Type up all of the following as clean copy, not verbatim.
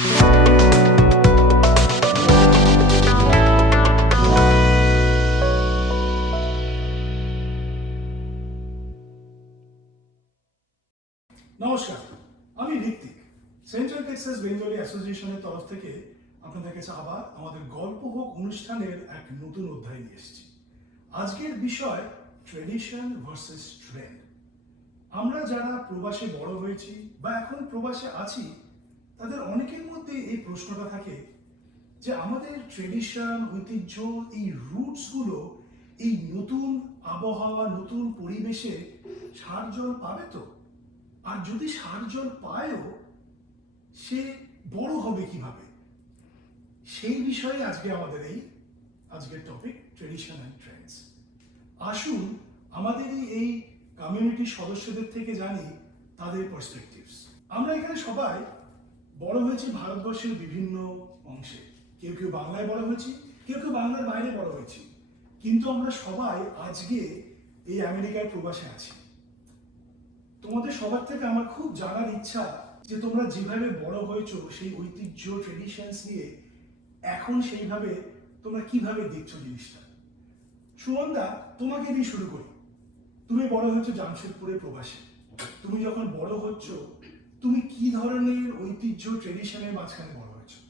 নমস্কার, আমি Hrithik. Central Texas Bengali অ্যাসোসিয়েশনের তরফ থেকে আপনাদের কাছে আবার আমাদের গল্প হোক অনুষ্ঠানের এক নতুন অধ্যায় নিয়ে এসেছি। আজকের বিষয় ট্রেডিশন ভার্সেস ট্রেন্ড। আমরা যারা প্রবাসে বড় হয়েছি বা এখন প্রবাসে আছি, তাদের অনেকের মধ্যে এই প্রশ্নটা থাকে যে আমাদের ট্রেডিশন, ঐতিহ্য, এই রুটসগুলো এই নতুন আবহাওয়া, নতুন পরিবেশে সার জল পাবে তো? আর যদি সার জল পায়ও, সে বড় হবে কিভাবে? সেই বিষয়ে আজকে আমাদের আজকের টপিক ট্রেডিশন অ্যান্ড ট্রেন্ডস। আসুন আমাদেরই এই কমিউনিটির সদস্যদের থেকে জানি তাদের পার্সপেক্টিভস। আমরা এখানে সবাই বড় হয়েছি ভারতবর্ষের বিভিন্ন অংশে। কেউ কেউ বাংলায় বড় হয়েছি, কেউ কেউ বাংলার বাইরে বড় হয়েছি, কিন্তু আমরা সবাই আজকে এই আমেরিকার প্রবাসে আছি। তোমাদের সবার থেকে আমার খুব জানার ইচ্ছা যে তোমরা যেভাবে বড় হয়েছো সেই ঐতিহ্য, ট্রেডিশনস নিয়ে এখন সেইভাবে তোমরা কিভাবে দেখছো জিনিসটা। সুমনদা, তোমাকে দিয়ে শুরু করি। তুমি বড় হয়েছো জামশেদপুরে প্রবাসে। তুমি যখন বড় হচ্ছ, তুমি কি ধরনের ঐতিহ্য, ট্রেডিশনের মাঝখানে বড় হয়েছো?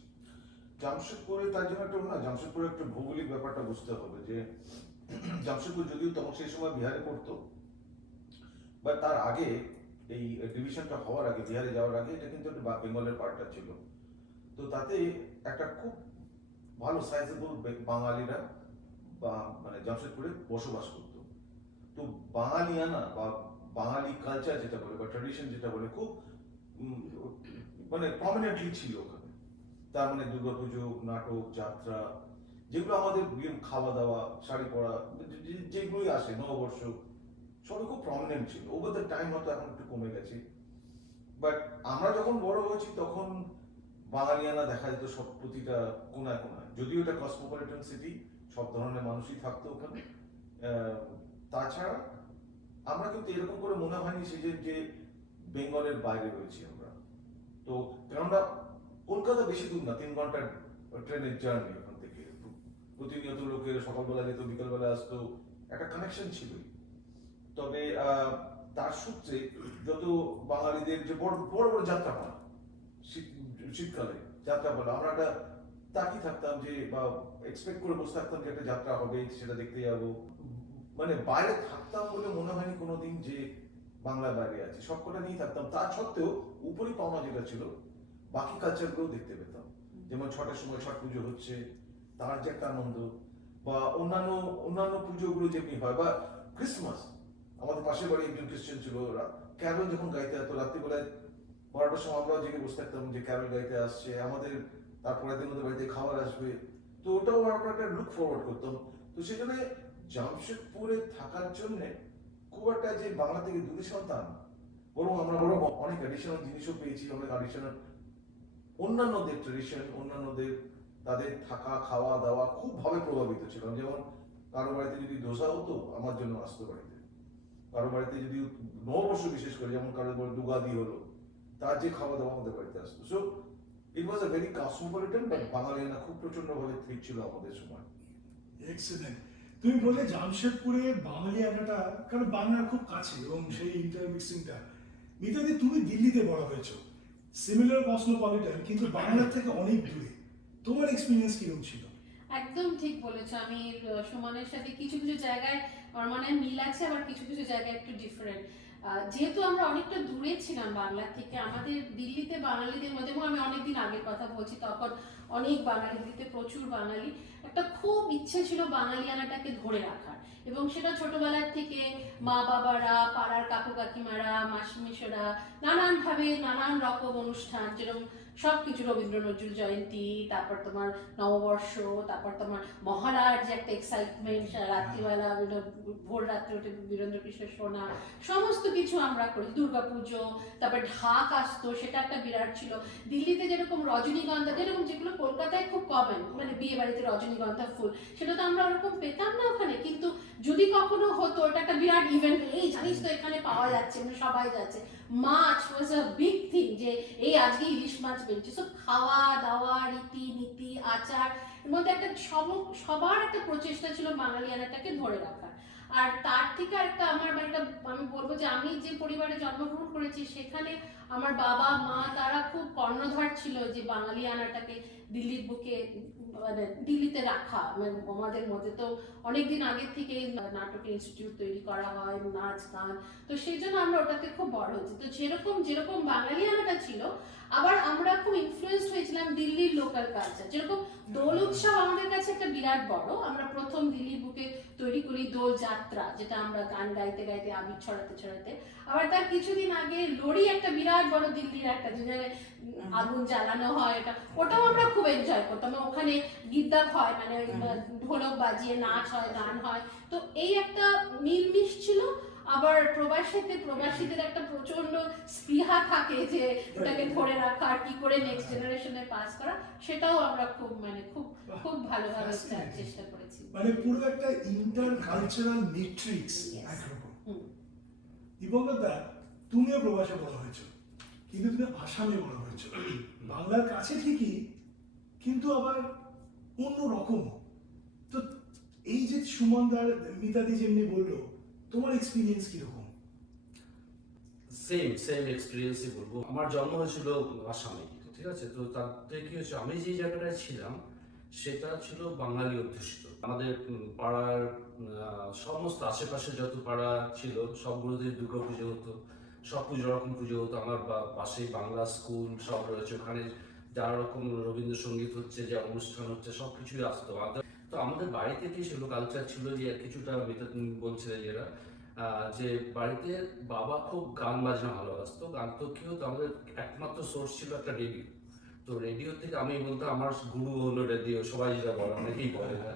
জামশেদপুরে তার জন্য জামশেদপুরে একটা ভৌগোলিক ব্যাপারটা বুঝতে হবে যে জামশেদপুর যদিও তখন সেই সময় বিহারে পড়তো, বা তার আগে এই ডিভিশনটা হওয়ার আগে, বিহারে যাওয়ার আগে এটা কিন্তু একটা বেঙ্গলের পার্টটা ছিল। তো তাতে একটা খুব ভালো সাইজেবল বাঙালিরা বা মানে জামশেদপুরে বসবাস করত। তো বাঙালিয়ানা বা বাঙালি কালচার যেটা বলে বা ট্র্যাডিশন যেটা বলে খুব মানে প্রমিনেন্টলি ছিল ওখানে। তার মানে দুর্গাপুজো, নাটক, যাত্রা, যেগুলো আমাদের খাওয়া দাওয়া, শাড়ি পরা, যেগুলোই আসে, নববর্ষ, সবই খুব প্রমিনেন্ট ছিল। ওভার দ্য টাইম হয়তো এখন একটু কমে গেছে, বাট আমরা যখন বড় হয়েছি তখন বাঙালিয়ানা দেখা যেত সব প্রতিটা কোনায় কোনায়। যদিও এটা কসমোপলিটন সিটি, সব ধরনের মানুষই থাকতো ওখানে। তাছাড়া আমরা কিন্তু এরকম করে মনে হয়নি যে বেঙ্গলের বাইরে রয়েছি আমরা। তো কেননা কলকাতা বেশি দূর না, 3 ঘন্টার ট্রেনের জার্নি ওখান থেকে। প্রতিনিয়ত লোকের সকালবেলা যেত, বিকালবেলা আসতো, একটা কানেকশন ছিলই। তবে তার সূত্রে যত বাঙালিদের যে বড় বড় বড় যাত্রা পালা, শীতকালে যাত্রা পালা, আমরা একটা তাকিয়ে থাকতাম যে বা এক্সপেক্ট করে বসে থাকতাম যে একটা যাত্রা হবে, সেটা দেখতে যাবো। মানে বাইরে থাকতাম বলে মনে হয়নি কোনোদিন যে বাংলার বাইরে আছি, সবকটা নিয়ে থাকতাম। তা সত্ত্বেও উপরই পাওনা যেটা ছিল, বাকি কালচারগুলো দেখতে পেতাম। যেমন ছটের সময় ছট পুজো হচ্ছে, তার যে একটা আনন্দ, বা অন্যান্য অন্যান্য পুজোগুলো যেমনি হয়, বা ক্রিসমাস। আমাদের পাশের বাড়ি একজন খ্রিস্টান ছিল, ওরা ক্যারল যখন গাইতে আসতো রাত্রিবেলায় 12টার সময় আমরাও জেগে বসে থাকতাম যে ক্যারল গাইতে আসছে আমাদের, তারপরের দিন ওদের বাড়িতে খাবার আসবে। তো ওটাও আমরা একটা লুক ফরওয়ার্ড করতাম। তো সেই জন্য জামশেদপুরে থাকার জন্য খুব একটা যে বাংলা থেকে দূরে সন্তান, বরং আমরা অনেক অ্যাডিশনাল জিনিসও পেয়েছি, অনেক অ্যাডিশনাল অন্যান্যদের ট্রেডিশন, অন্যান্যদের তাদের থাকা, খাওয়া দাওয়া খুব ভাবে প্রভাবিত ছিলাম। যেমন কারো বাড়িতে যদি ধোসা হতো, আমার জন্য আসতো বাড়িতে। কারো বাড়িতে যদি নববর্ষ বিশেষ করে, যেমন কারো বাড়ি দুগাদি হলো, তার যে খাওয়া দাওয়া আমাদের বাড়িতে আসতো। So it was a very cosmopolitan, but বাঙালিয়ানা খুব প্রচন্ড ভাবে ঠিক ছিল আমাদের সময়। এক্সেলেন্ট। তুমি বলে জামশেদপুরে বাঙালিয়ানাটা, কারণ বাংলার খুব কাছে এবং সেই ইন্টারমিক্সিংটা। মিতাদি, তুমি দিল্লিতে বড় হয়েছো, সিমিলার কসমোপলিটন, কিন্তু বাংলার থেকে অনেক দূরে। তোমার এক্সপিরিয়েন্স কিরকম ছিল? একদম ঠিক বলেছো। আমি সুমনের সাথে কিছু কিছু জায়গায় আমার মনে হয় মিল আছে, আবার কিছু কিছু জায়গায় একটু ডিফারেন্ট। যেহেতু আমরা অনেকটা দূরে ছিলাম বাংলা থেকে, আমাদের দিল্লিতে বাঙালিদের মধ্যে, এবং আমি অনেকদিন আগের কথা বলছি, তখন অনেক বাঙালি, দিল্লিতে প্রচুর বাঙালি, একটা খুব ইচ্ছে ছিল বাঙালিয়ানাটাকে ধরে রাখার। এবং সেটা ছোটবেলার থেকে মা বাবারা, পাড়ার কাকু কাকিমারা, মাসিমেশরা নানানভাবে নানান রকম অনুষ্ঠান, যেরকম সবকিছু, রবীন্দ্র নজরুল জয়ন্তী, তারপর তোমার নববর্ষ, তারপর তোমার মহারাজ যে একটা এক্সাইটমেন্ট, রাত্রিবেলা ভোর রাত্রে উঠে বীরেন্দ্র কৃষ্ণ শোনা, সমস্ত কিছু আমরা করি, দুর্গাপুজো, তারপর ঢাক আসতো, সেটা একটা বিরাট ছিল। দিল্লিতে যেরকম রজনীগন্ধা, যেরকম যেগুলো কলকাতায় খুব কমন, মানে বিয়ে বাড়িতে রজনীগন্ধা ফুল, সেটা তো আমরা ওরকম পেতাম না ওখানে, কিন্তু যদি কখনো হতো ওটা একটা বিরাট ইভেন্ট, এই জানিস তো এখানে পাওয়া যাচ্ছে, মানে সবাই যাচ্ছে। মাছ ওয়াজ আ বিগ থিং, যে এই আজকে ইলিশ মাছ বেরোচ্ছে। সব খাওয়া দাওয়া, রীতিনীতি, আচার, এর মধ্যে একটা সবার একটা প্রচেষ্টা ছিল বাঙালিয়ানাটাকে ধরে রাখার। আর তার থেকে একটা আমার বাড়িটা, আমি বলবো যে আমি যে পরিবারে জন্মগ্রহণ করেছি সেখানে আমার বাবা মা তারা খুব কর্ণধার ছিল যে বাঙালিয়ানাটাকে দিল্লির বুকে, মানে দিল্লিতে রাখা। মানে আমাদের মধ্যে তো অনেকদিন আগের থেকে নাটকের ইনস্টিটিউট তৈরি করা হয়, নাচ গান, তো সেই জন্য আমরা ওটাতে খুব বড় হয়েছি। তো যেরকম বাঙালিয়ানাটা ছিল, আবার আমরা খুব ইনফ্লুয়েসড হয়েছিলাম দিল্লির লোকাল কালচার। যেরকম দোল উৎসব আমাদের কাছে একটা বিরাট বড়, আমরা প্রথম দিল্লির বুকে তৈরি করি দোল যাত্রা, যেটা আমরা গান গাইতে গাইতে আবির ছড়াতে ছড়াতে। আবার তার কিছুদিন আগে লোরি একটা বিরাট বড় দিল্লির একটা, যেখানে আগুন জ্বালানো হয়, ওটাও আমরা খুব এনজয় করতাম। ওখানে গিদ্দাক হয়, মানে ঢোলক বাজিয়ে নাচ হয়, গান হয়। তো এই একটা মিলমিশ ছিল। আবার প্রবাসীদের একটা প্রচন্ড স্পৃহা থাকে যে ওটাকে ধরে রাখা আর কি করে নেক্সট জেনারেশনে পাস করা, সেটাও আমরা খুব খুব ভালোভাবে চেষ্টা করেছি। মানে পুরো একটা ইন্টার কালচারাল ম্যাট্রিক্স একরকম। দিবঙ্গতা, তুমিও প্রবাসে বড় হয়েছো, কিন্তু তুমি আসামে বড় হয়েছো। বাংলার কাছে ঠিকই, কিন্তু আবার অন্য রকম। তো এই যে সুমনদার, মিতাদি যেমনি বললো, তোমার এক্সপিরিয়েন্স কিরকম? সেম এক্সপিরিয়েন্সই বলবো। আমার জন্ম হয়েছিল আসামে, ঠিক আছে। তো তাতে কি হয়েছে, আমি যে জায়গাটায় ছিলাম সেটা ছিল বাঙালি অধ্যুষিত। আমাদের পাড়ার সমস্ত আশেপাশে যত পাড়া ছিল সবগুলোতে দুর্গা পুজো হতো, সব পুজো রকম পুজো হতো। আমার পাশেই বাংলা স্কুল সব রয়েছে, ওখানে যা রকম রবীন্দ্রসঙ্গীত হচ্ছে, যা অনুষ্ঠান হচ্ছে, সব কিছুই আসতো। তো আমাদের বাড়িতে কি ছিল, কালচার ছিল যে কিছুটা বলছে এরা, যে বাড়িতে বাবা খুব গান বাজনা ভালোবাসতো। গান তো কি হতো, আমাদের একমাত্র সোর্স ছিল একটা রেডিও। তো রেডিও থেকে আমি বলতাম আমার গুরু হলো রেডিও, সবাই যেটা বলে, অনেকেই বলে না।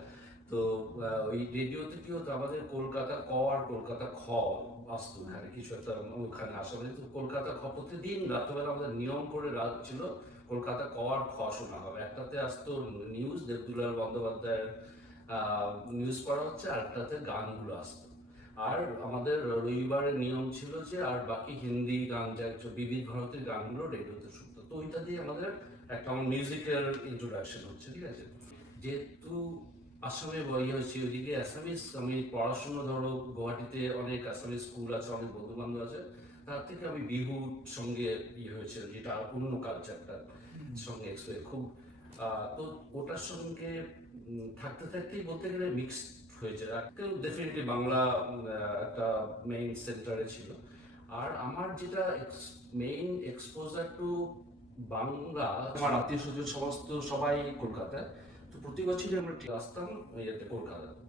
তো ওই রেডিওতে কি হতো, আমাদের কলকাতা ক আর কলকাতা খ আসতো ওখানে কিছু একটা, ওখানে আসা মানে কলকাতা খ প্রতিদিন রাত্রেবেলা আমাদের নিয়ম করে রাত ছিল কলকাতা ক আর খ শোনা হবে। একটাতে আসতো নিউজ, দেবদুলাল বন্দ্যোপাধ্যায়ের নিউজ পড়া হচ্ছে, আর একটাতে গানগুলো আসতো। আর আমাদের রবিবারের নিয়ম ছিল যে আর বাকি হিন্দি গান, যা বিবিধ ভারতের গানগুলো রেডিওতে শুনতো। তো ওইটা দিয়ে আমাদের একটা আমার মিউজিক্যাল ইন্ট্রোডাকশন হচ্ছে, ঠিক আছে। যেহেতু আসামে বই হয়েছি, ওইদিকে অ্যাসামিস, আমি পড়াশুনো ধরো গুয়াহাটিতে অনেক অ্যাসামিস স্কুল আছে, অনেক বন্ধু বান্ধব আছে, তার থেকে আমি বিহুর সঙ্গে হয়েছিল, যেটা অন্য কালচারটার সঙ্গে খুব তো ওটার সঙ্গে থাকতে থাকতেই বলতে গেলে মিক্সড হয়েছে। কেউ ডেফিনেটলি বাংলা একটা মেইন সেন্টারে ছিল। আর আমার যেটা মেইন এক্সপোজার টু বাংলা, আমার আত্মীয় স্বজন সমস্ত সবাই কলকাতায়। তো প্রতি বছরই আমরা আসতাম ইয়েতে কলকাতাতে।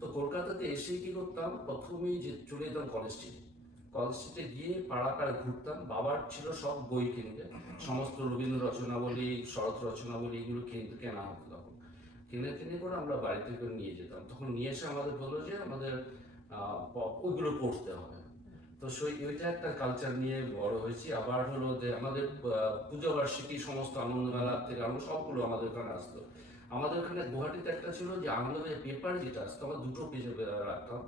তো কলকাতাতে এসে কি করতাম, প্রথমেই যে চলে যেতাম কলেজ স্ট্রিটে গিয়ে পাড়া ঘুরতাম। বাবার ছিল সব বই কিনবে, সমস্ত রবীন্দ্র রচনাবলী, শরৎ রচনাবলী, এগুলো কেনা হতো। তখন কিনে করে আমরা বাড়িতে করে নিয়ে যেতাম। তখন নিয়ে এসে আমাদের বললো যে আমাদের ওইগুলো পড়তে হবে। তো ওইটা একটা কালচার নিয়ে বড় হয়েছি। আবার হলো যে আমাদের পূজা বার্ষিকী, সমস্ত আনন্দমেলা থেকে আমরা সবগুলো আমাদের ওখানে আসতো। আমাদের ওখানে গুয়াহাটিতে একটা ছিল যে আনন্দবাজার পেপার যেটা আসতো, আমরা দুটো পেজে রাখতাম,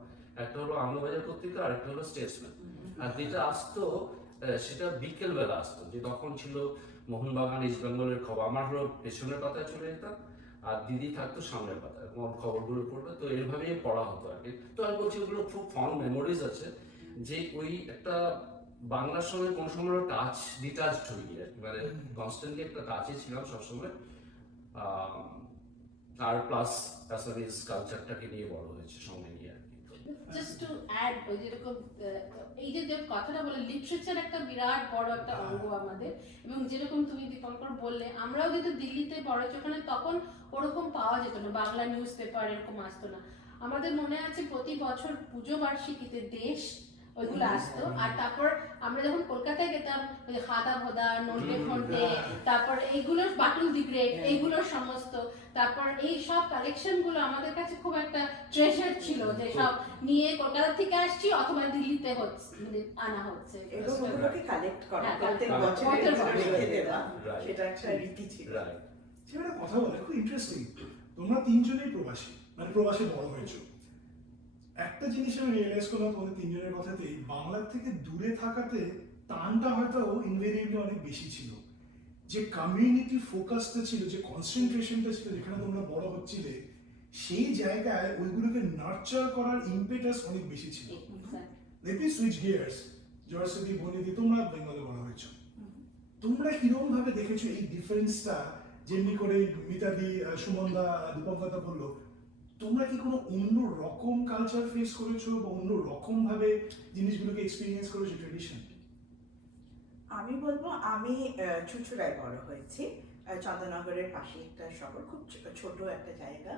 একটা হলো আনন্দবাজার পত্রিকা আর একটা হলো স্টেটসম্যান। আর যেটা আসতো সেটা বিকেল বেলা আসতো, যে তখন ছিল মোহনবাগান, ইস্ট বেঙ্গলের খবর। আমার হলো পেছনের পাতায় চলে যেতাম, আর দিদি থাকতো সামনের পাতায়, কোন খবরগুলো পড়বে। তো এইভাবেই পড়া হতো আর কি। তো আমি বলছি ওগুলো খুব ফান মেমোরিজ আছে, যে ওই একটা বাংলার সঙ্গে কোন সময় টাচ ডিটাচড হয়ে গিয়ে আর কি, মানে কনস্ট্যান্টলি একটা টাচে ছিলাম সবসময়। আর প্লাস অ্যাসামিজ কালচারটাকে নিয়ে বড় হয়েছে সঙ্গে নিয়ে আর কি। জাস্ট টু অ্যাড, ওই যেরকম এই যে কথাটা বলে, লিটারেচার একটা বিরাট বড় একটা অঙ্গ আমাদের। এবং যেরকম তুমি দীপঙ্কর বললে, আমরাও যেহেতু দিল্লিতে বড় হয়েছি, ওখানে তখন ওরকম পাওয়া যেত না, বাংলা নিউজ পেপার এরকম আসতো না। আমাদের মনে আছে প্রতি বছর পুজো বার্ষিকীতে দেশ ওইগুলো আসতো। আর তারপর আমরা যখন কলকাতায় গেতাম ওই যে হাদা ভদা, নন্টে ফন্টে, তারপর এইগুলোর বাটুল দি গ্রেট, এইগুলোর সমস্ত, তারপর এই সব কালেকশন গুলো আমাদের কাছে খুব একটা ট্রেজার ছিল, যে সব নিয়ে কলকাতা থেকে আসছি অথবা দিল্লিতে হচ্ছে, মানে আনা হচ্ছে। এবং ওগুলোকে কালেক্ট করা, হ্যাঁ, প্রত্যেক collect বছর করা। এগুলো রেখে দেওয়া, Right. সেটা একটা রীতি ছিল। Right. সেটা কথা বলে খুব ইন্টারেস্টিং। তোমরা তিনজনেই প্রবাসী, মানে প্রবাসে বড় হয়েছো। একটা জিনিস আমি রিয়েলাইজ করলাম তোমাদের তিনজনের কথাতেই, বাংলার থেকে দূরে থাকাতে টানটা হয়তো ইনভেরিয়েবলি অনেক বেশি ছিল। যে কমিউনিটি ফোকাসটা ছিল, যে কনসেন্ট্রেশনটা ছিল, যেখানে তোমরা বড় হচ্ছিলে, সেই জায়গায় ওইগুলোকে নার্চার করার ইম্পেটাস অনেক বেশি ছিল। Let me switch gears. Jayshree, বনিদি, তোমরা বেঙ্গলে বড় হয়েছো, তোমরা কিরকম ভাবে দেখেছো এই ডিফারেন্সটা? যেমনি করে মিতাদি, সুমনদা, দীপঙ্করদা বললো, তোমরা কি কোনো অন্য রকম কালচার ফেস করেছো বা অন্য রকম ভাবে জিনিসগুলোকে এক্সপিরিয়েন্স করেছো ট্রেডিশন? আমি বলবো আমি চুঁচুড়ায় বড় হয়েছি, চন্দননগরের পাশে একটা শহর, খুব ছোট একটা জায়গা।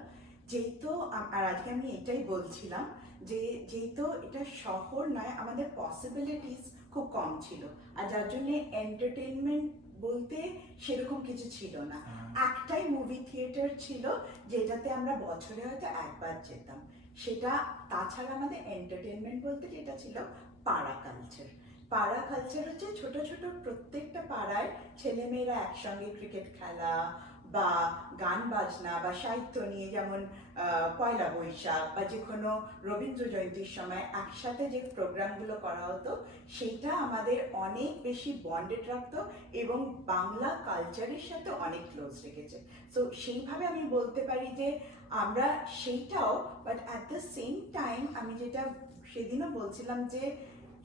যেহেতু আর আজকে আমি এটাই বলছিলাম যে যেহেতু এটা শহর নয়, আমাদের পসিবিলিটিস খুব কম ছিল, আর যার জন্য এন্টারটেনমেন্ট বলতে সেরকম কিছু ছিল না। একটাই মুভি থিয়েটার ছিল যেটাতে আমরা বছরে হয়তো একবার যেতাম, সেটা। তাছাড়া আমাদের এন্টারটেনমেন্ট বলতে যেটা ছিল পাড়া কালচার। পাড়া কালচার হচ্ছে ছোট ছোট প্রত্যেকটা পাড়ায় ছেলেমেয়েরা একসঙ্গে ক্রিকেট খেলা বা গান বাজনা বা সাহিত্য নিয়ে, যেমন পয়লা বৈশাখ বা যে কোনো রবীন্দ্র জয়ন্তীর সময় একসাথে যে প্রোগ্রামগুলো করা হতো, সেটা আমাদের অনেক বেশি বন্ডেড রাখতো এবং বাংলা কালচারের সাথে অনেক ক্লোজ রেখেছে। তো সেইভাবে আমি বলতে পারি যে আমরা সেইটাও, but at the same time আমি যেটা সেদিনও বলছিলাম যে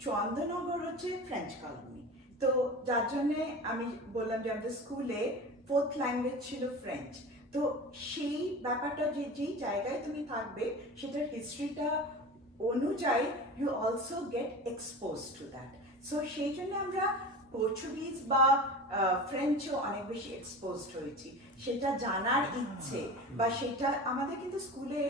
চন্দননগর হচ্ছে ফ্রেঞ্চ কলোনি, তো যার জন্যে আমি বললাম যে আমাদের স্কুলে 4th ল্যাঙ্গুয়েজ ছিল ফ্রেঞ্চ। তো সেই ব্যাপারটা যে যেই জায়গায় তুমি থাকবে সেটার হিস্ট্রিটা অনুযায়ী you also get expose to that. So সেই জন্য আমরা পর্তুগিজ বা ফ্রেঞ্চও অনেক বেশি এক্সপোজড হয়েছি, সেটা জানার ইচ্ছে বা সেটা আমাদের কিন্তু স্কুলে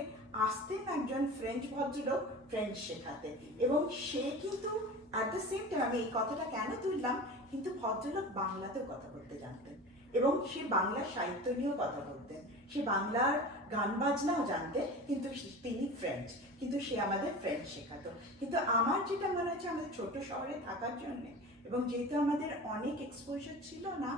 আসতেন একজন ফ্রেঞ্চ ভদ্রলোক ফ্রেঞ্চ শেখাতে, এবং সে কিন্তু অ্যাট দ্য সেম টাইম, আমি এই কথাটা কেন তুললাম, কিন্তু ভদ্রলোক বাংলাতেও কথা বলতে জানতেন এবং সে বাংলা সাহিত্য নিয়েও কথা বলতেন, সে বাংলার গান বাজনাও জানতেন, কিন্তু তিনি ফ্রেঞ্চ, কিন্তু সে আমাদের ফ্রেঞ্চ শেখাতো। কিন্তু আমার যেটা মনে হচ্ছে আমাদের ছোট শহরে থাকার জন্যে এবং যেহেতু আমাদের অনেক এক্সপোজার ছিল না,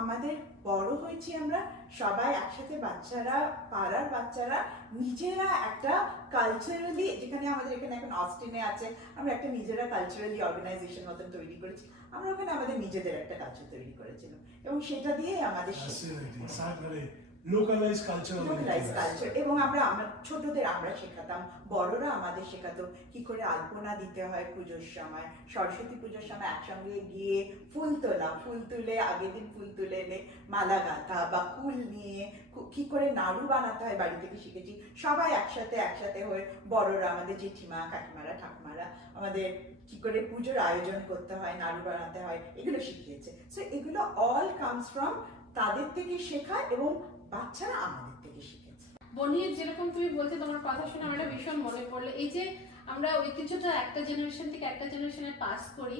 আমাদের বড় হয়েছি আমরা সবাই একসাথে, বাচ্চারা, পাড়ার বাচ্চারা নিজেরা একটা কালচারালি, যেখানে আমাদের এখানে এখন অস্টিনে আছে, আমরা একটা নিজেরা কালচারালি অর্গানাইজেশন মতন তৈরি করেছি, আমরা ওখানে আমাদের নিজেদের একটা কালচার তৈরি করেছিলাম এবং সেটা দিয়ে আমাদের লোকালাইজ কালচার, এবং আমরা আমার ছোটদের আমরা শেখাতাম, বড়রা আমাদের শেখাতো কি করে আলপনা দিতে হয় পুজোর সময়, সরস্বতী পুজোর সময় একসঙ্গে গিয়ে ফুল তোলা, ফুল তুলে আগের দিন ফুল তুলে এনে মালা গাঁথা বা ফুল নিয়ে কি করে নাড়ু বানাতে হয় বাড়ি থেকে শিখেছি, সবাই একসাথে হয়ে বড়রা, আমাদের জেঠিমা, কাকিমারা, ঠাকুমারা আমাদের কি করে পুজোর আয়োজন করতে হয়, নাড়ু বানাতে হয়, এগুলো শিখিয়েছে। সো এগুলো অল কামস ফ্রম তাদের থেকে শেখা এবং বাচ্চারা আমাদের থেকে শিখেছে। বনির যেরকম তুমি বলতে, তোমার কথা শুনে আমার ভীষণ মনে পড়লো, এই যে আমরা ঐতিহ্যটা একটা জেনারেশন থেকে একটা জেনারেশনে পাস করি,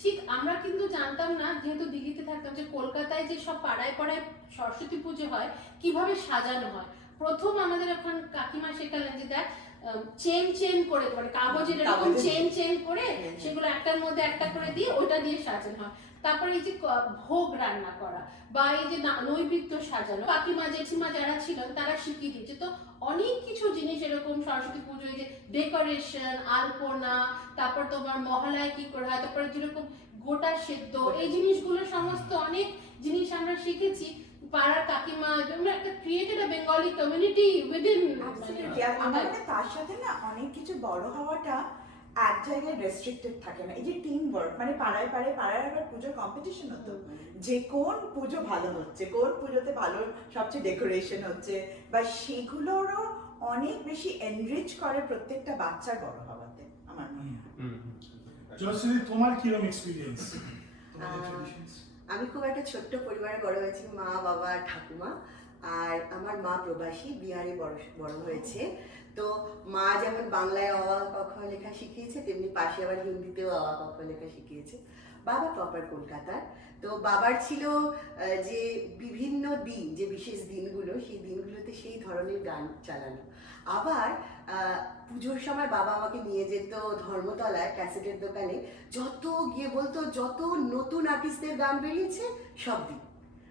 ঠিক আমরা কিন্তু জানতাম না, যেহেতু দিল্লিতে থাকতাম, যে কলকাতায় যে সব পাড়ায় পাড়ায় সরস্বতী পুজো হয়, কিভাবে সাজানো হয়। প্রথম আমাদের ওখান কাকিমা শেখালেন যে দেখ চেন করে, মানে কাগজের এরকম চেন করে সেগুলো একটার মধ্যে একটা করে দিয়ে ওইটা দিয়ে সাজানো হয়। তারপরে এই যে ভোগ রান্না করা বা এই যে নৈবেদ্য সাজানো, কাকিমা জেঠিমা যারা ছিলেন তারা শিখিয়ে দিয়েছে। তো অনেক কিছু জিনিস এরকম সরস্বতী পুজোয় যে ডেকোরেশন, আলপনা, তারপর তোমার মহালয় কি করে হয়, তারপরে যেরকম গোটা সেদ্ধ, এই জিনিসগুলো সমস্ত অনেক জিনিস আমরা শিখেছি পাড়ার কাকিমা, যেমন একটা ক্রিয়েটেড আ বেঙ্গলি কমিউনিটি উইদিন। আমার তার সাথে না অনেক কিছু বড় হওয়াটা এক জায়গায় রেস্ট্রিক্টেড থাকে না, এই যে টিম ওয়ার্ক, মানে পাড়ায় আবার পুজোর কম্পিটিশন হতো যে কোন পুজো ভালো হচ্ছে, কোন পুজোতে ভালো সবচেয়ে ডেকোরেশন হচ্ছে, বা সেগুলোরও অনেক বেশি এনরিচ করে প্রত্যেকটা বাচ্চার বড় হওয়াতে আমার মনে হয়। জয়শ্রী, তোমার কিরকম এক্সপিরিয়েন্স? আমি খুব একটা ছোট্ট পরিবারে বড় হয়েছি, মা, বাবা, ঠাকুমা। আর আমার মা প্রবাসী, বিহারে বড় বড় হয়েছে। তো মা যেমন বাংলায় অ আ ক খ লেখা শিখিয়েছে, তেমনি পাশে আবার হিন্দিতেও অ আ ক খ লেখা শিখিয়েছে। বাবা প্রপার কলকাতার। তো বাবার ছিল যে বিভিন্ন দিন, যে বিশেষ দিনগুলো, সেই দিনগুলোতে সেই ধরনের গান চালানো। আবার পুজোর সময় বাবা আমাকে নিয়ে যেত ধর্মতলায় ক্যাসেটের দোকানে, যত গিয়ে বলতো যত নতুন আর্টিস্টদের গান বেরিয়েছে সব দিন,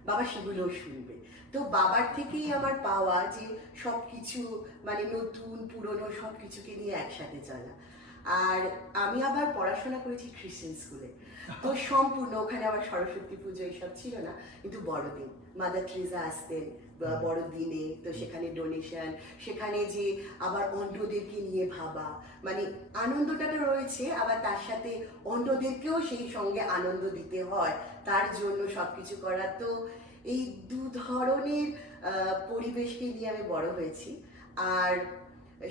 বাবা সেগুলোও শুনবে। তো বাবার থেকেই আমার পাওয়া যে সব কিছু মানে নতুন পুরনো সব কিছুকে নিয়ে একসাথে চলা। আর আমি আবার পড়াশোনা করেছি খ্রিস্টান স্কুলে, তো সম্পূর্ণ ওখানে আবার সরস্বতী পুজো এইসব ছিল না, কিন্তু বড়দিন মাদার টেরেসা আসতেন বড়দিনে, তো সেখানে ডোনেশন, সেখানে যে আবার অন্যদেরকে নিয়ে ভাবা, মানে আনন্দটা তো রয়েছে, আবার তার সাথে অন্যদেরকেও সেই সঙ্গে আনন্দ দিতে হয়, তার জন্য সবকিছু করা। তো এই দু ধরনের পরিবেশকে নিয়ে আমি বড় হয়েছি। আর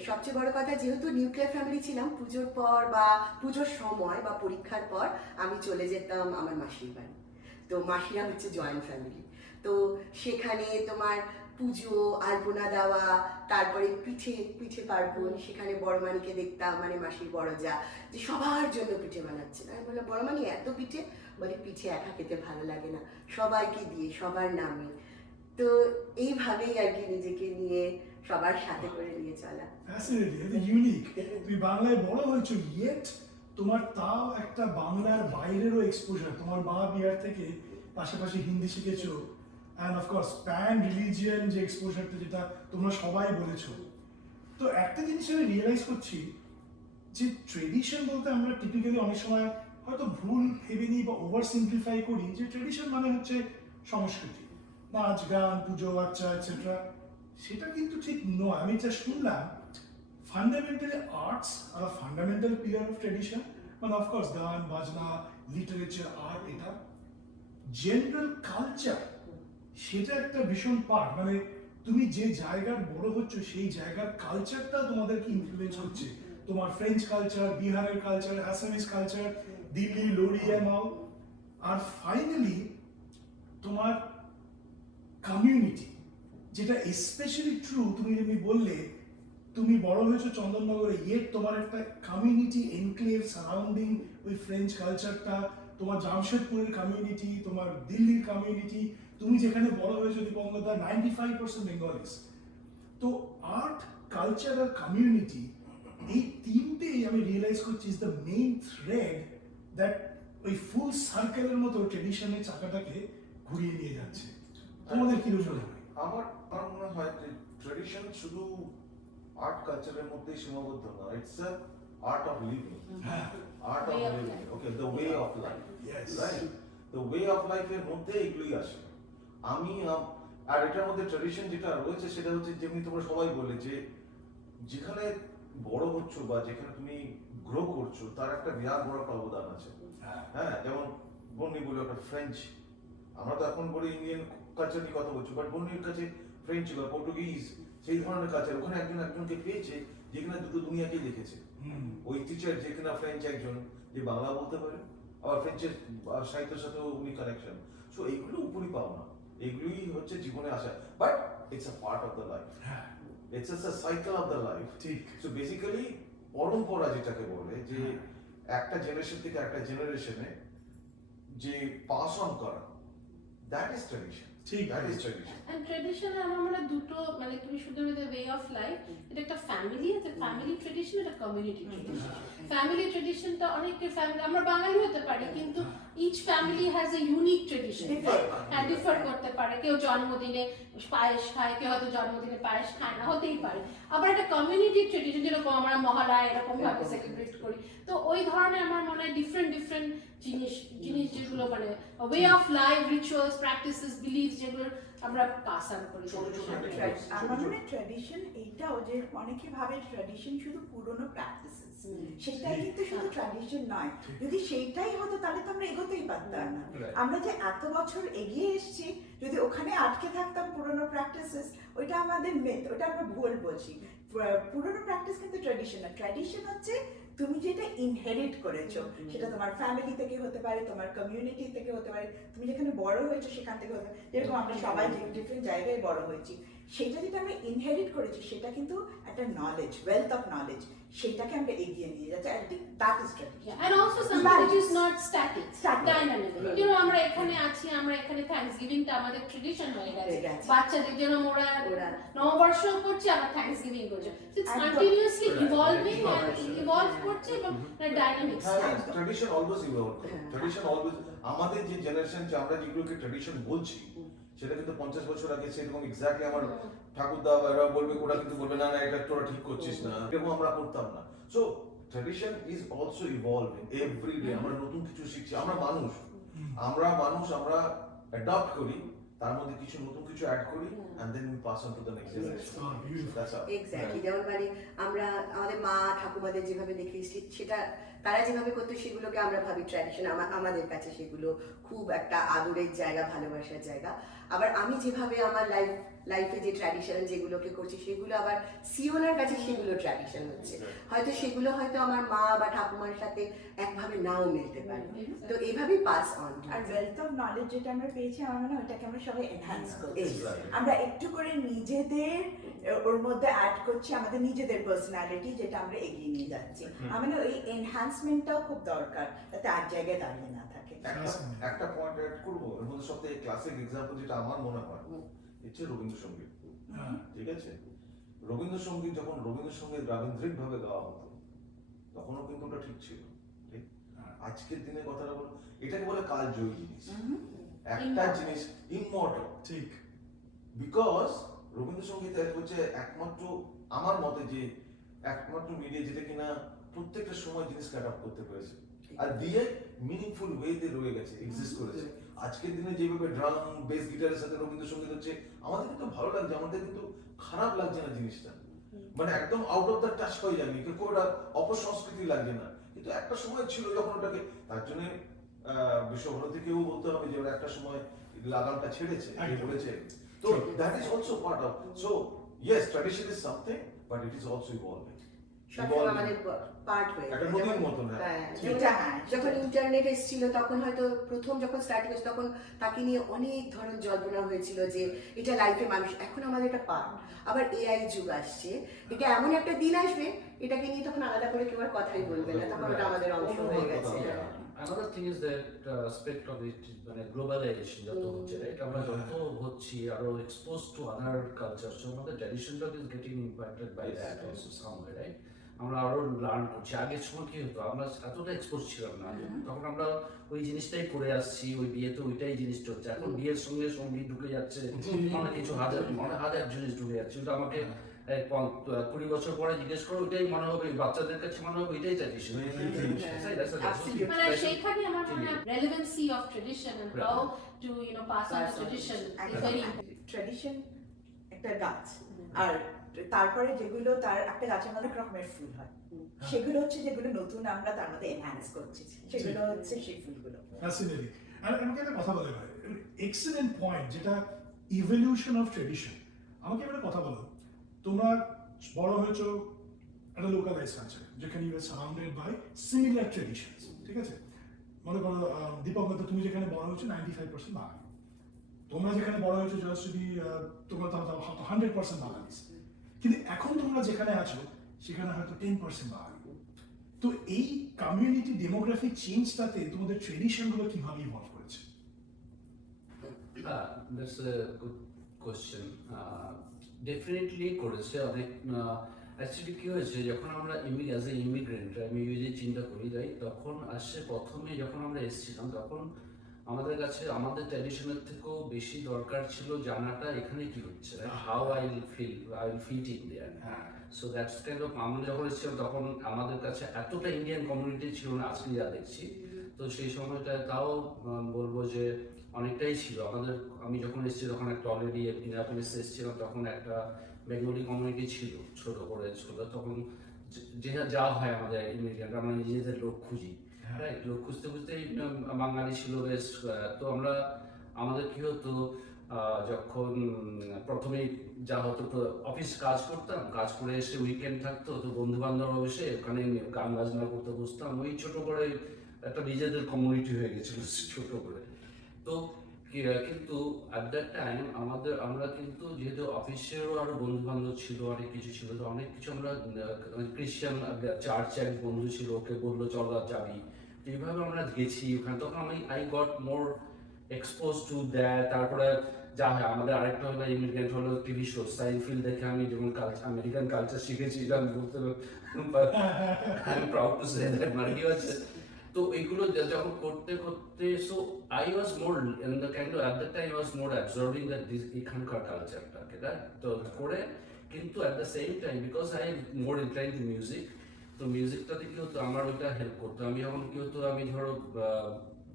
সবচেয়ে বড় কথা, যেহেতু নিউক্লিয়ার ফ্যামিলি ছিলাম, পুজোর পর বা পুজোর সময় বা পরীক্ষার পর আমি চলে যেতাম আমার মাসির বাড়ি। তো মাসিরা হচ্ছে জয়েন্ট ফ্যামিলি, তো সেখানে তোমার পুজো, আলপনা দেওয়া, তারপরে পিঠে পিঠে পার্বণ, সেখানে বড়মানিকে দেখতাম, মানে মাসির বড় যা, যে সবার জন্য পিঠে বানাচ্ছে। আমি বললাম, বড়মানি এত পিঠে? বলে, পিঠে একা খেতে ভালো লাগে না, সবাইকে দিয়ে, সবার নামে। তো এইভাবেই আর কি নিজেকে নিয়ে সবার সাথে করে নিয়ে চলা। ফ্যাসিনেটিং, এটা ইউনিক। তুমি বাংলায় বড় হয়েছো, ইয়েট তোমার তাও একটা বাংলার বাইরেরও এক্সপোজার। তোমার মা বিহার থেকে, পাশাপাশি হিন্দি শিখেছো, অ্যান্ড অফকোর্স প্যান রিলিজিয়ান যে এক্সপোজারটা, যেটা তোমরা সবাই বলেছো। তো একটা জিনিস আমি রিয়েলাইজ করছি যে ট্রেডিশন বলতে আমরা টিপিক্যালি অনেক সময় হয়তো ভুল ভেবে নিই বা ওভার সিম্পলিফাই করি, যে ট্রেডিশন মানে হচ্ছে সংস্কৃতি, নাচ গান, পুজো আচ্চা এটসেট্রা। সেটা কিন্তু ঠিক নয়। আমি যা শুনলাম, fundamentally arts are fundamental pillar of tradition, মানে অফকোর্স গান বাজনা, লিটারেচার, আর্ট, এটা জেনারেল কালচার, সেটা একটা ভীষণ পার্ট। মানে তুমি যে জায়গার বড় হচ্ছ, সেই জায়গার কালচারটা তোমাদেরকে ইনফ্লুয়েন্স করছে। তোমার ফ্রেঞ্চ কালচার, বিহারের কালচার, আসামিজ কালচার, দিল্লি লোরি এমাও। আর ফাইনালি তোমার কমিউনিটি, যেটা স্পেশালি ট্রু, তুমি যেমনি বললে তুমি বড় হয়েছো চন্দননগরে, ইয়েট তোমার একটা কমিউনিটি এনক্লেভ সারাউন্ডিং ওই ফ্রেঞ্চ কালচারটা, তোমার জামশেদপুরের কমিউনিটি, তোমার দিল্লির কমিউনিটি, তুমি যেখানে বড় হয়েছো দীপঙ্করদা, 95% বেঙ্গলিস। তো আর্ট, কালচার আর কমিউনিটি, এই তিনটেই আমি রিয়েলাইজ করছি is the main thread that ওই ফুল সার্কেলের মতো ট্রেডিশনের চাকাটাকে ঘুরিয়ে নিয়ে যাচ্ছে। তোমাদের কি মনে হয়? আমার আমার মনে হয় যে ট্রেডিশন শুধু আর্ট কালচারের মধ্যেই সীমাবদ্ধ না, it's a art of living, হ্যাঁ, art of Way of living, life. Okay, the way of life, Yes. Right? The way of লাইফের মধ্যে এগুলোই আসে। আমি আর এটার মধ্যে ট্রেডিশন যেটা রয়েছে সেটা হচ্ছে, যেমনি তোমরা সবাই বলে, যে যেখানে বড় হচ্ছ বা যেখানে তুমি গ্রো করছো, তার একটা বিরাট বড় একটা অবদান আছে। হ্যাঁ, যেমন বন্নি বলে একটা ফ্রেঞ্চ, আমরা তো এখন বলি ইন্ডিয়ান কালচার নিয়ে কথা বলছি, বাট বন্নির কাছে ফ্রেঞ্চ বা পর্তুগিজ সেই ধরনের কালচার, ওখানে একজন একজনকে পেয়েছে যেখানে দুটো দুনিয়াকে লিখেছে। ওই টিচার যে কিনা ফ্রেঞ্চ একজন, যে বাংলা বলতে পারে, আবার ফ্রেঞ্চের সাহিত্যের সাথেও উনি কানেকশন। সো এইগুলো উপরই পাও না, এইগুলোই হচ্ছে জীবনে আসা, but it's a part of the life, হ্যাঁ, it's a cycle of the life. ঠিক। সো বেসিক্যালি পরম্পরা যেটাকে বলে, যে একটা জেনারেশন থেকে একটা জেনারেশনে যে পাস অন করা, দ্যাট ইজ ট্রেডিশন, ঠিক। That is tradition. এন্ড ট্রেডিশনে আমার মনে হয় দুটো, মানে তুমি শুধু ওয়ে অফ লাইফ, এটা একটা ফ্যামিলি আছে, ফ্যামিলি ট্রেডিশন, এটা কমিউনিটি ট্রেডিশন। ফ্যামিলি ট্রেডিশনটা অনেকের ফ্যামিলি, আমরা বাঙালি হতে পারি, কিন্তু each family has a unique tradition, হ্যাঁ, ডিফার করতে পারে। কেউ জন্মদিনে পায়েস খায়, কেউ হয়তো জন্মদিনে পায়েস খায় না, হতেই পারে। আবার একটা কমিউনিটি ট্রেডিশন, যেরকম আমরা মহালয়া এরকম ভাবে সেলিব্রেট করি। তো ওই ধরনের আমার মনে হয় ডিফারেন্ট ডিফারেন্ট জিনিস যেগুলো, মানে way of life, rituals, practices, belief, যেগুলো আমরা পাস অন করি। ছোট ছোট আমার মনে হয় ট্র্যাডিশন এইটাও, যে অনেকে ভাবে ট্র্যাডিশন শুধু পুরনো প্র্যাকটিসেস, সেটাই কিন্তু শুধু ট্র্যাডিশন নয়। যদি সেইটাই হতো তাহলে তো আমরা এগোতেই পারতাম না। আমরা যে এত বছর এগিয়ে এসেছি, যদি ওখানে আটকে থাকতাম পুরনো প্র্যাকটিসেস, ওইটা ওটা আমাদের মেথ, ওটা আমরা ভুল বলছি। পুরোনো প্র্যাকটিস কিন্তু ট্র্যাডিশন না। ট্র্যাডিশন হচ্ছে তুমি যেটা ইনহেরিট করেছো, সেটা তোমার ফ্যামিলি থেকে হতে পারে, তোমার কমিউনিটি থেকে হতে পারে, তুমি যেখানে বড় হয়েছো সেখান থেকে হতে পারে। যেরকম আমরা সবাই ডিফারেন্ট জায়গায় বড় হয়েছি, সেটা যেটা আমরা ইনহেরিট করেছি সেটা কিন্তু একটা নলেজ, ওয়েলথ অফ নলেজ, সেটাকে আমরা এগিয়ে নিয়ে যাচ্ছি। I think that is tradition. Yeah, and also something which is not static, Static. dynamic. Right. You know, আমরা এখানে আছি, আমরা এখানে থ্যাঙ্কসগিভিং টা আমাদের ট্রেডিশন হয়ে গেছে। হয়ে গেছে। বাচ্চাদের জন্য ওরা নববর্ষ করছে, আবার থ্যাঙ্কসগিভিং করছে। ইটস একদম। Continuously Right. Evolving Right. And evolve করছে এবং ডাইনামিক্স। হ্যাঁ, ট্র্যাডিশন অলওয়েজ ইভলভ করে। ট্র্যাডিশন অলওয়েজ, আমাদের যে জেনারেশন, যে আমরা যেগুলোকে ট্র্যাডিশন বলছি, সেটা কিন্তু 50 বছর আগে সেরকম এক্স্যাক্টলি আমার ঠাকুরদা বা এরা বলবে, ওরা কিন্তু বলবে না না এটা তোরা ঠিক করছিস না, এরকম আমরা করতাম না। So tradition is also evolving every day. আমরা নতুন কিছু শিখছি, আমরা মানুষ, আমরা অ্যাডপ্ট করি, তার মধ্যে কিছু নতুন কিছু অ্যাড করি, and then we pass on to the next generation. That's our exactly. যেমন মানে আমরা আমাদের মা ঠাকুমাদের যেভাবে দেখে এসেছি, সেটা তারা যেভাবে করতো সেগুলোকে আমরা ভাবি ট্র্যাডিশন। আমাদের কাছে সেগুলো খুব একটা আদরের জায়গা, ভালোবাসার জায়গা। আবার আমি যেভাবে আমার লাইফে যে ট্র্যাডিশন যেগুলোকে করছি, সেগুলো আবার সিওনার কাছে সেগুলো ট্র্যাডিশন হচ্ছে। হয়তো সেগুলো হয়তো আমার মা বা ঠাকুমার সাথে একভাবে নাও মিলতে পারে, তো এইভাবেই পাস অন। আর ওয়েলথ অফ নলেজ যেটা আমরা পেয়েছি, আমার মনে হয় ওটাকে আমরা সবাই এনহ্যান্স করছি। Right. আমরা একটু করে নিজেদের ওর মধ্যে অ্যাড করছি, আমাদের নিজেদের পার্সোনালিটি, যেটা আমরা এগিয়ে নিয়ে যাচ্ছি। আমি না ওই এনহ্যান্সমেন্টটাও খুব দরকার, যাতে আর জায়গায় দাঁড়িয়ে না থাকে। একটা পয়েন্ট অ্যাড করবো, এর মধ্যে সবথেকে ক্লাসিক এক্সাম্পল যেটা আমার মনে হয় হচ্ছে রবীন্দ্রসঙ্গীত। ঠিক আছে, রবীন্দ্রসঙ্গীত যখন রবীন্দ্রসঙ্গীত রাবীন্দ্রিক ভাবে গাওয়া হতো, তখনও কিন্তু ওটা ঠিক ছিল। ঠিক, আজকের দিনে কথাটা বলো, এটাকে বলে কালজয়ী জিনিস। একটা জিনিস ইমমর্টাল, ঠিক। বিকজ রবীন্দ্রসঙ্গীত হচ্ছে একমাত্র, আমার মতে, যে একমাত্র মিডিয়া যেটা কিনা প্রত্যেকটা সময় জিনিসকে অ্যাডাপ্ট করতে পেরেছে আর দিয়ে মিনিংফুল ওয়েতে রয়ে গেছে, এক্সিস্ট করেছে। আজকের দিনে যেভাবে ড্রাম বেস গিটারের সাথে রবীন্দ্রসঙ্গীত হচ্ছে, আমাদের কিন্তু ভালো লাগছে, আমাদের কিন্তু খারাপ লাগছে না জিনিসটা, মানে একদম আউট অফ দ্য টাচ হয়ে যায়নি, কিন্তু ওটা অপসংস্কৃতি লাগছে না। কিন্তু একটা সময় ছিল যখন ওটাকে, তার জন্য বিশ্বভারতীকেও বলতে হবে যে ওরা একটা সময় লাগামটা ছেড়েছে, বলেছে। তো that is also part of, so yes, tradition is something, but it is also evolving. সবসময় আমাদের পার্ট হয়ে একটা নদীর মতন। হ্যাঁ, যেটা হ্যাঁ, যখন ইন্টারনেট এসেছিল, তখন হয়তো প্রথম যখন স্টার্ট হয়েছে, তখন তাকে নিয়ে অনেক ধরনের জল্পনা হয়েছিল যে এটা লাইফে মানুষ। এখন আমাদের একটা পার্ট। আবার এআই যুগ আসছে, এটা এমন একটা দিন আসবে, এটাকে নিয়ে তখন আলাদা করে কেউ আর কথাই বলবে না, তখন ওটা আমাদের অংশ হয়ে গেছে। Another thing is that aspect of it, মানে গ্লোবালাইজেশন যত হচ্ছে, রাইট, আমরা যত হচ্ছি আরো expose to other culture, so আমাদের ট্র্যাডিশনটা is getting impacted by that also somewhere, right. আমরা আরো লার্ন করছি। আগের সময় কি হতো, আমরা এতটা এক্সপোজ ছিলাম না, তখন আমরা ওই জিনিসটাই করে আসছি, ওই বিয়েতে ওইটাই জিনিসটা হচ্ছে। এখন বিয়ের সঙ্গে সঙ্গীত ঢুকে যাচ্ছে, অনেক কিছু হাজার জিনিস ঢুকে যাচ্ছে। কিন্তু আমাকে 20 বছর পরে জিজ্ঞেস করো, ওইটাই মনে হবে, বাচ্চাদের কাছে মনে হবে ওইটাই ট্র্যাডিশন। মানে সেইখানে আমার মনে হয় relevancy of tradition and how to pass on tradition is very important. Tradition একটা গাছ, আর তারপরে যেগুলো তার একটা গাছের মধ্যে অনেক রকমের ফুল হয়, সেগুলো হচ্ছে যেগুলো নতুন আমরা তার মধ্যে এনহ্যান্স করছি, সেগুলো হচ্ছে সেই ফুলগুলো। ফ্যাসিনেটিং। আর আমাকে একটা কথা বলে ভাই, এক্সেলেন্ট পয়েন্ট, যেটা ইভলিউশন অফ ট্রেডিশন। আমাকে একটা কথা বলো, তোমরা বড় হয়েছো একটা লোকালাইজ কালচার, যেখানে you are surrounded by similar traditions. ঠিক আছে, মনে করো দীপক দত্ত, তুমি যেখানে বড় হয়েছো 95% বাঙালি, তোমরা যেখানে বড় হয়েছো জয়শ্রী, তোমরা তো 100% বাঙালি। কিন্তু এখন তোমরা যেখানে আছো সেখানে হয়তো 10% বাঙালি। তো এই কমিউনিটি ডেমোগ্রাফিক চেঞ্জটাতে তোমাদের ট্রেডিশনগুলো কিভাবে ইভলভ করেছে? That's a good question. Definitely করেছে অনেক। অ্যাকচুয়ালি কি হয়েছে, যখন আমরা অ্যাজ এ ইমিগ্রেন্ট, আমি যদি চিন্তা করি, যাই তখন আসছে প্রথমে যখন আমরা এসেছিলাম, তখন আমাদের কাছে আমাদের ট্র্যাডিশনের থেকেও বেশি দরকার ছিল জানাটা এখানে কি হচ্ছে, how I will fit in there. So that's kind of, আমরা যখন এসেছিলাম তখন আমাদের কাছে এতটা ইন্ডিয়ান কমিউনিটি ছিল না আজকে যা দেখছি। তো সেই সময়টা তাও বলবো যে অনেকটাই ছিল আমাদের। আমি যখন এসেছি তখন একটা অলরেডি মিনাপোলিসে এসেছিলাম, তখন একটা বেঙ্গলি কমিউনিটি ছিল, ছোট করে ছিল। তখন যা হয় আমাদের ইমিগ্রেন্ট, আমরা নিজেদের লোক খুঁজি, রাইট, লোক খুঁজতে খুঁজতেই বাঙালি ছিল বেশ। তো আমাদের কি হতো, যখন প্রথমে যা হতো অফিস কাজ করতাম, কাজ করে এসে উইকেন্ড থাকতো, তো বন্ধু বান্ধব এসে ওখানে গান বাজনা করতে বসতাম। ওই ছোট করে একটা নিজেদের কমিউনিটি হয়ে গেছিল ছোট করে। তো কিন্তু অ্যাট দ্যাট টাইম আমরা কিন্তু যেহেতু অফিসেরও আরো বন্ধু বান্ধব ছিল, অনেক কিছু ছিল, তো অনেক কিছু আমরা ক্রিশ্চিয়ান চার্চে এক বন্ধু ছিল, ওকে বললো চলো যাবি, তো এইভাবে আমরা গেছি ওখানে। তখন I got more expose to that. তারপরে যা হয় আমাদের আরেকটা হলো ইমিগ্রেন্ট হলো টিভি শো সাইনফিল্ড দেখে আমি যেমন আমেরিকান কালচার শিখেছিলাম বলতে, I am proud to say that, মানে কি হচ্ছে। তো এইগুলো যখন করতে করতে, so I was more in the kind of at that time I was more absorbing that this এখানকার কালচারটাকে, তো করে। কিন্তু at the same time because I more incline to music, তো মিউজিকটাতে কি হতো আমার ওইটা হেল্প করতো। আমি যখন কি হতো, আমি ধরো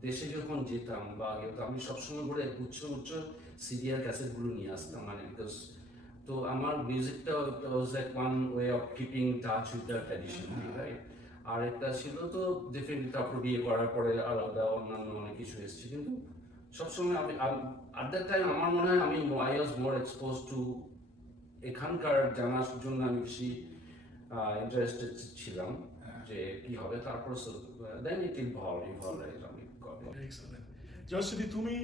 দেশে যখন যেতাম বা আমি সবসময় করে উচ্চ সিডিআর ক্যাসেটগুলো নিয়ে আসতাম, মানে বিকজ তো আমার মিউজিকটা was like one way of keeping touch with the tradition, right. আর একটা ছিল তো ডেফিনেটলি তারপর বিয়ে করার পরে আলাদা অন্যান্য অনেক কিছু এসেছে, কিন্তু সবসময় আমি অ্যাট দ্যাট টাইম আমার মনে হয় আমি I was more expose to এখানকার জানার জন্য আমি বেশি ইন্টারেস্টেড ছিলাম যে কি হবে। তারপর দেন ইট ইভলভ আমি এক্সেলেন্ট। জয়শ্রী, তুমি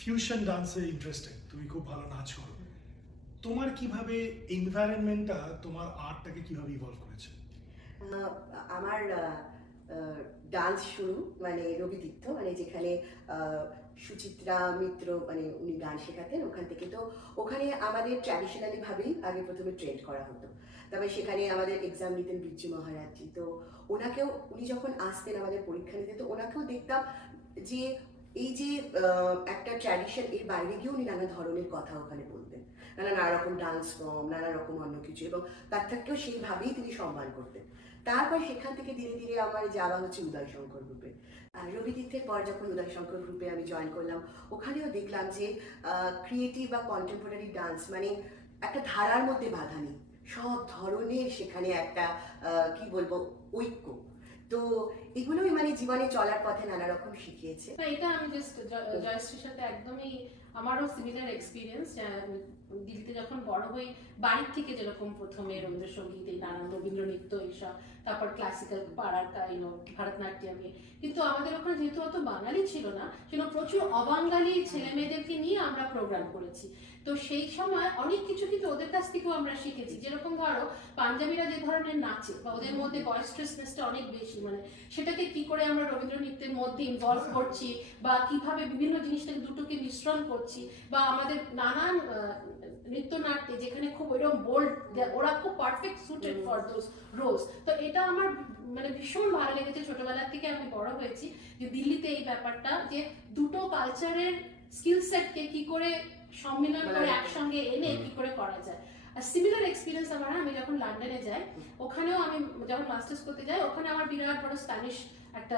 ফিউশন ডান্সে ইন্টারেস্টেড, তুমি খুব ভালো নাচ করো। তোমার কিভাবে এনভায়রনমেন্টটা তোমার আর্টটাকে কিভাবে ইভলভ করেছে? আমার ডান্স শুরু মানে রবিতীর্থ, মানে যেখানে সুচিত্রা মিত্র মানে উনি গান শেখাতেন, ওখান থেকে। তো ওখানে আমাদের ট্র্যাডিশনালি ভাবেই আগে প্রথমে ট্রেন করা হতো। তবে সেখানে আমাদের এক্সাম নিতেন বিরজু মহারাজজি, তো ওনাকেও, উনি যখন আসতেন আমাদের পরীক্ষা নিতে, তো ওনাকেও দেখতাম যে এই যে একটা ট্র্যাডিশন, এর বাইরে গিয়েও উনি নানা ধরনের কথা ওখানে বলতেন, নানা রকম ডান্স ফর্ম, নানা রকম অন্য কিছু, এবং তার থেকেও সেইভাবেই তিনি সম্মান করতেন। তারপর সেখান থেকে ধীরে ধীরে আমার যাওয়া হচ্ছে উদয়শঙ্কর গ্রুপে। রবিতীর্থের পর যখন উদয়শঙ্কর গ্রুপে আমি জয়েন করলাম, ওখানেও দেখলাম যে ক্রিয়েটিভ বা কন্টেম্পোরারি ডান্স মানে একটা ধারার মধ্যে বাধা নেই, সব ধরনের সেখানে একটা কি বলবো ঐক্য। তো এগুলোই মানে জীবনে চলার পথে নানা রকম শিখিয়েছে। তো এটা আমি জাস্ট জয়শ্রীর সাথে একদমই আমারও সিমিলার এক্সপিরিয়েন্স। দিল্লিতে যখন বড় হই, বাড়ির থেকে যেরকম প্রথমে রবীন্দ্রসঙ্গীত, এই নানান রবীন্দ্র নৃত্য এইসব, তারপর ক্লাসিক্যাল পাড়ার ভারতনাট্যমে, কিন্তু আমাদের ওখানে যেহেতু অত বাঙালি ছিল না, সেজন্য প্রচুর অবাঙালি ছেলে মেয়েদেরকে নিয়ে আমরা প্রোগ্রাম করেছি। তো সেই সময় অনেক কিছু কিন্তু ওদের কাছ থেকেও আমরা শিখেছি। যেরকম ধরো পাঞ্জাবিরা যে ধরনের নাচে বা ওদের মধ্যে বয়স্ট্রেসনেসটা অনেক বেশি, মানে সেটাকে কি করে আমরা রবীন্দ্র নৃত্যের মধ্যে ইনভলভ করছি, বা কিভাবে বিভিন্ন জিনিসটাকে দুটোকে মিশ্রণ করছি, বা আমাদের নানান নৃত্যনাট্যে যেখানে খুব ওইরকম বোল্ড, ওরা খুব perfect suited for those roles. তো এটা আমার মানে ভীষণ ভালো লেগেছে। ছোটবেলা থেকে আমি বড় হয়েছি যে দিল্লিতে এই ব্যাপারটা, যে দুটো কালচারের স্কিল সেটকে কি করে সম্মিলন করে একসঙ্গে এনে কি করে করা যায়। আর সিমিলার এক্সপিরিয়েন্স আমার, আমি যখন লন্ডনে যাই, ওখানেও আমি যখন মাস্টার্স করতে যাই, ওখানে আমার বিরাট বড় স্প্যানিশ একটা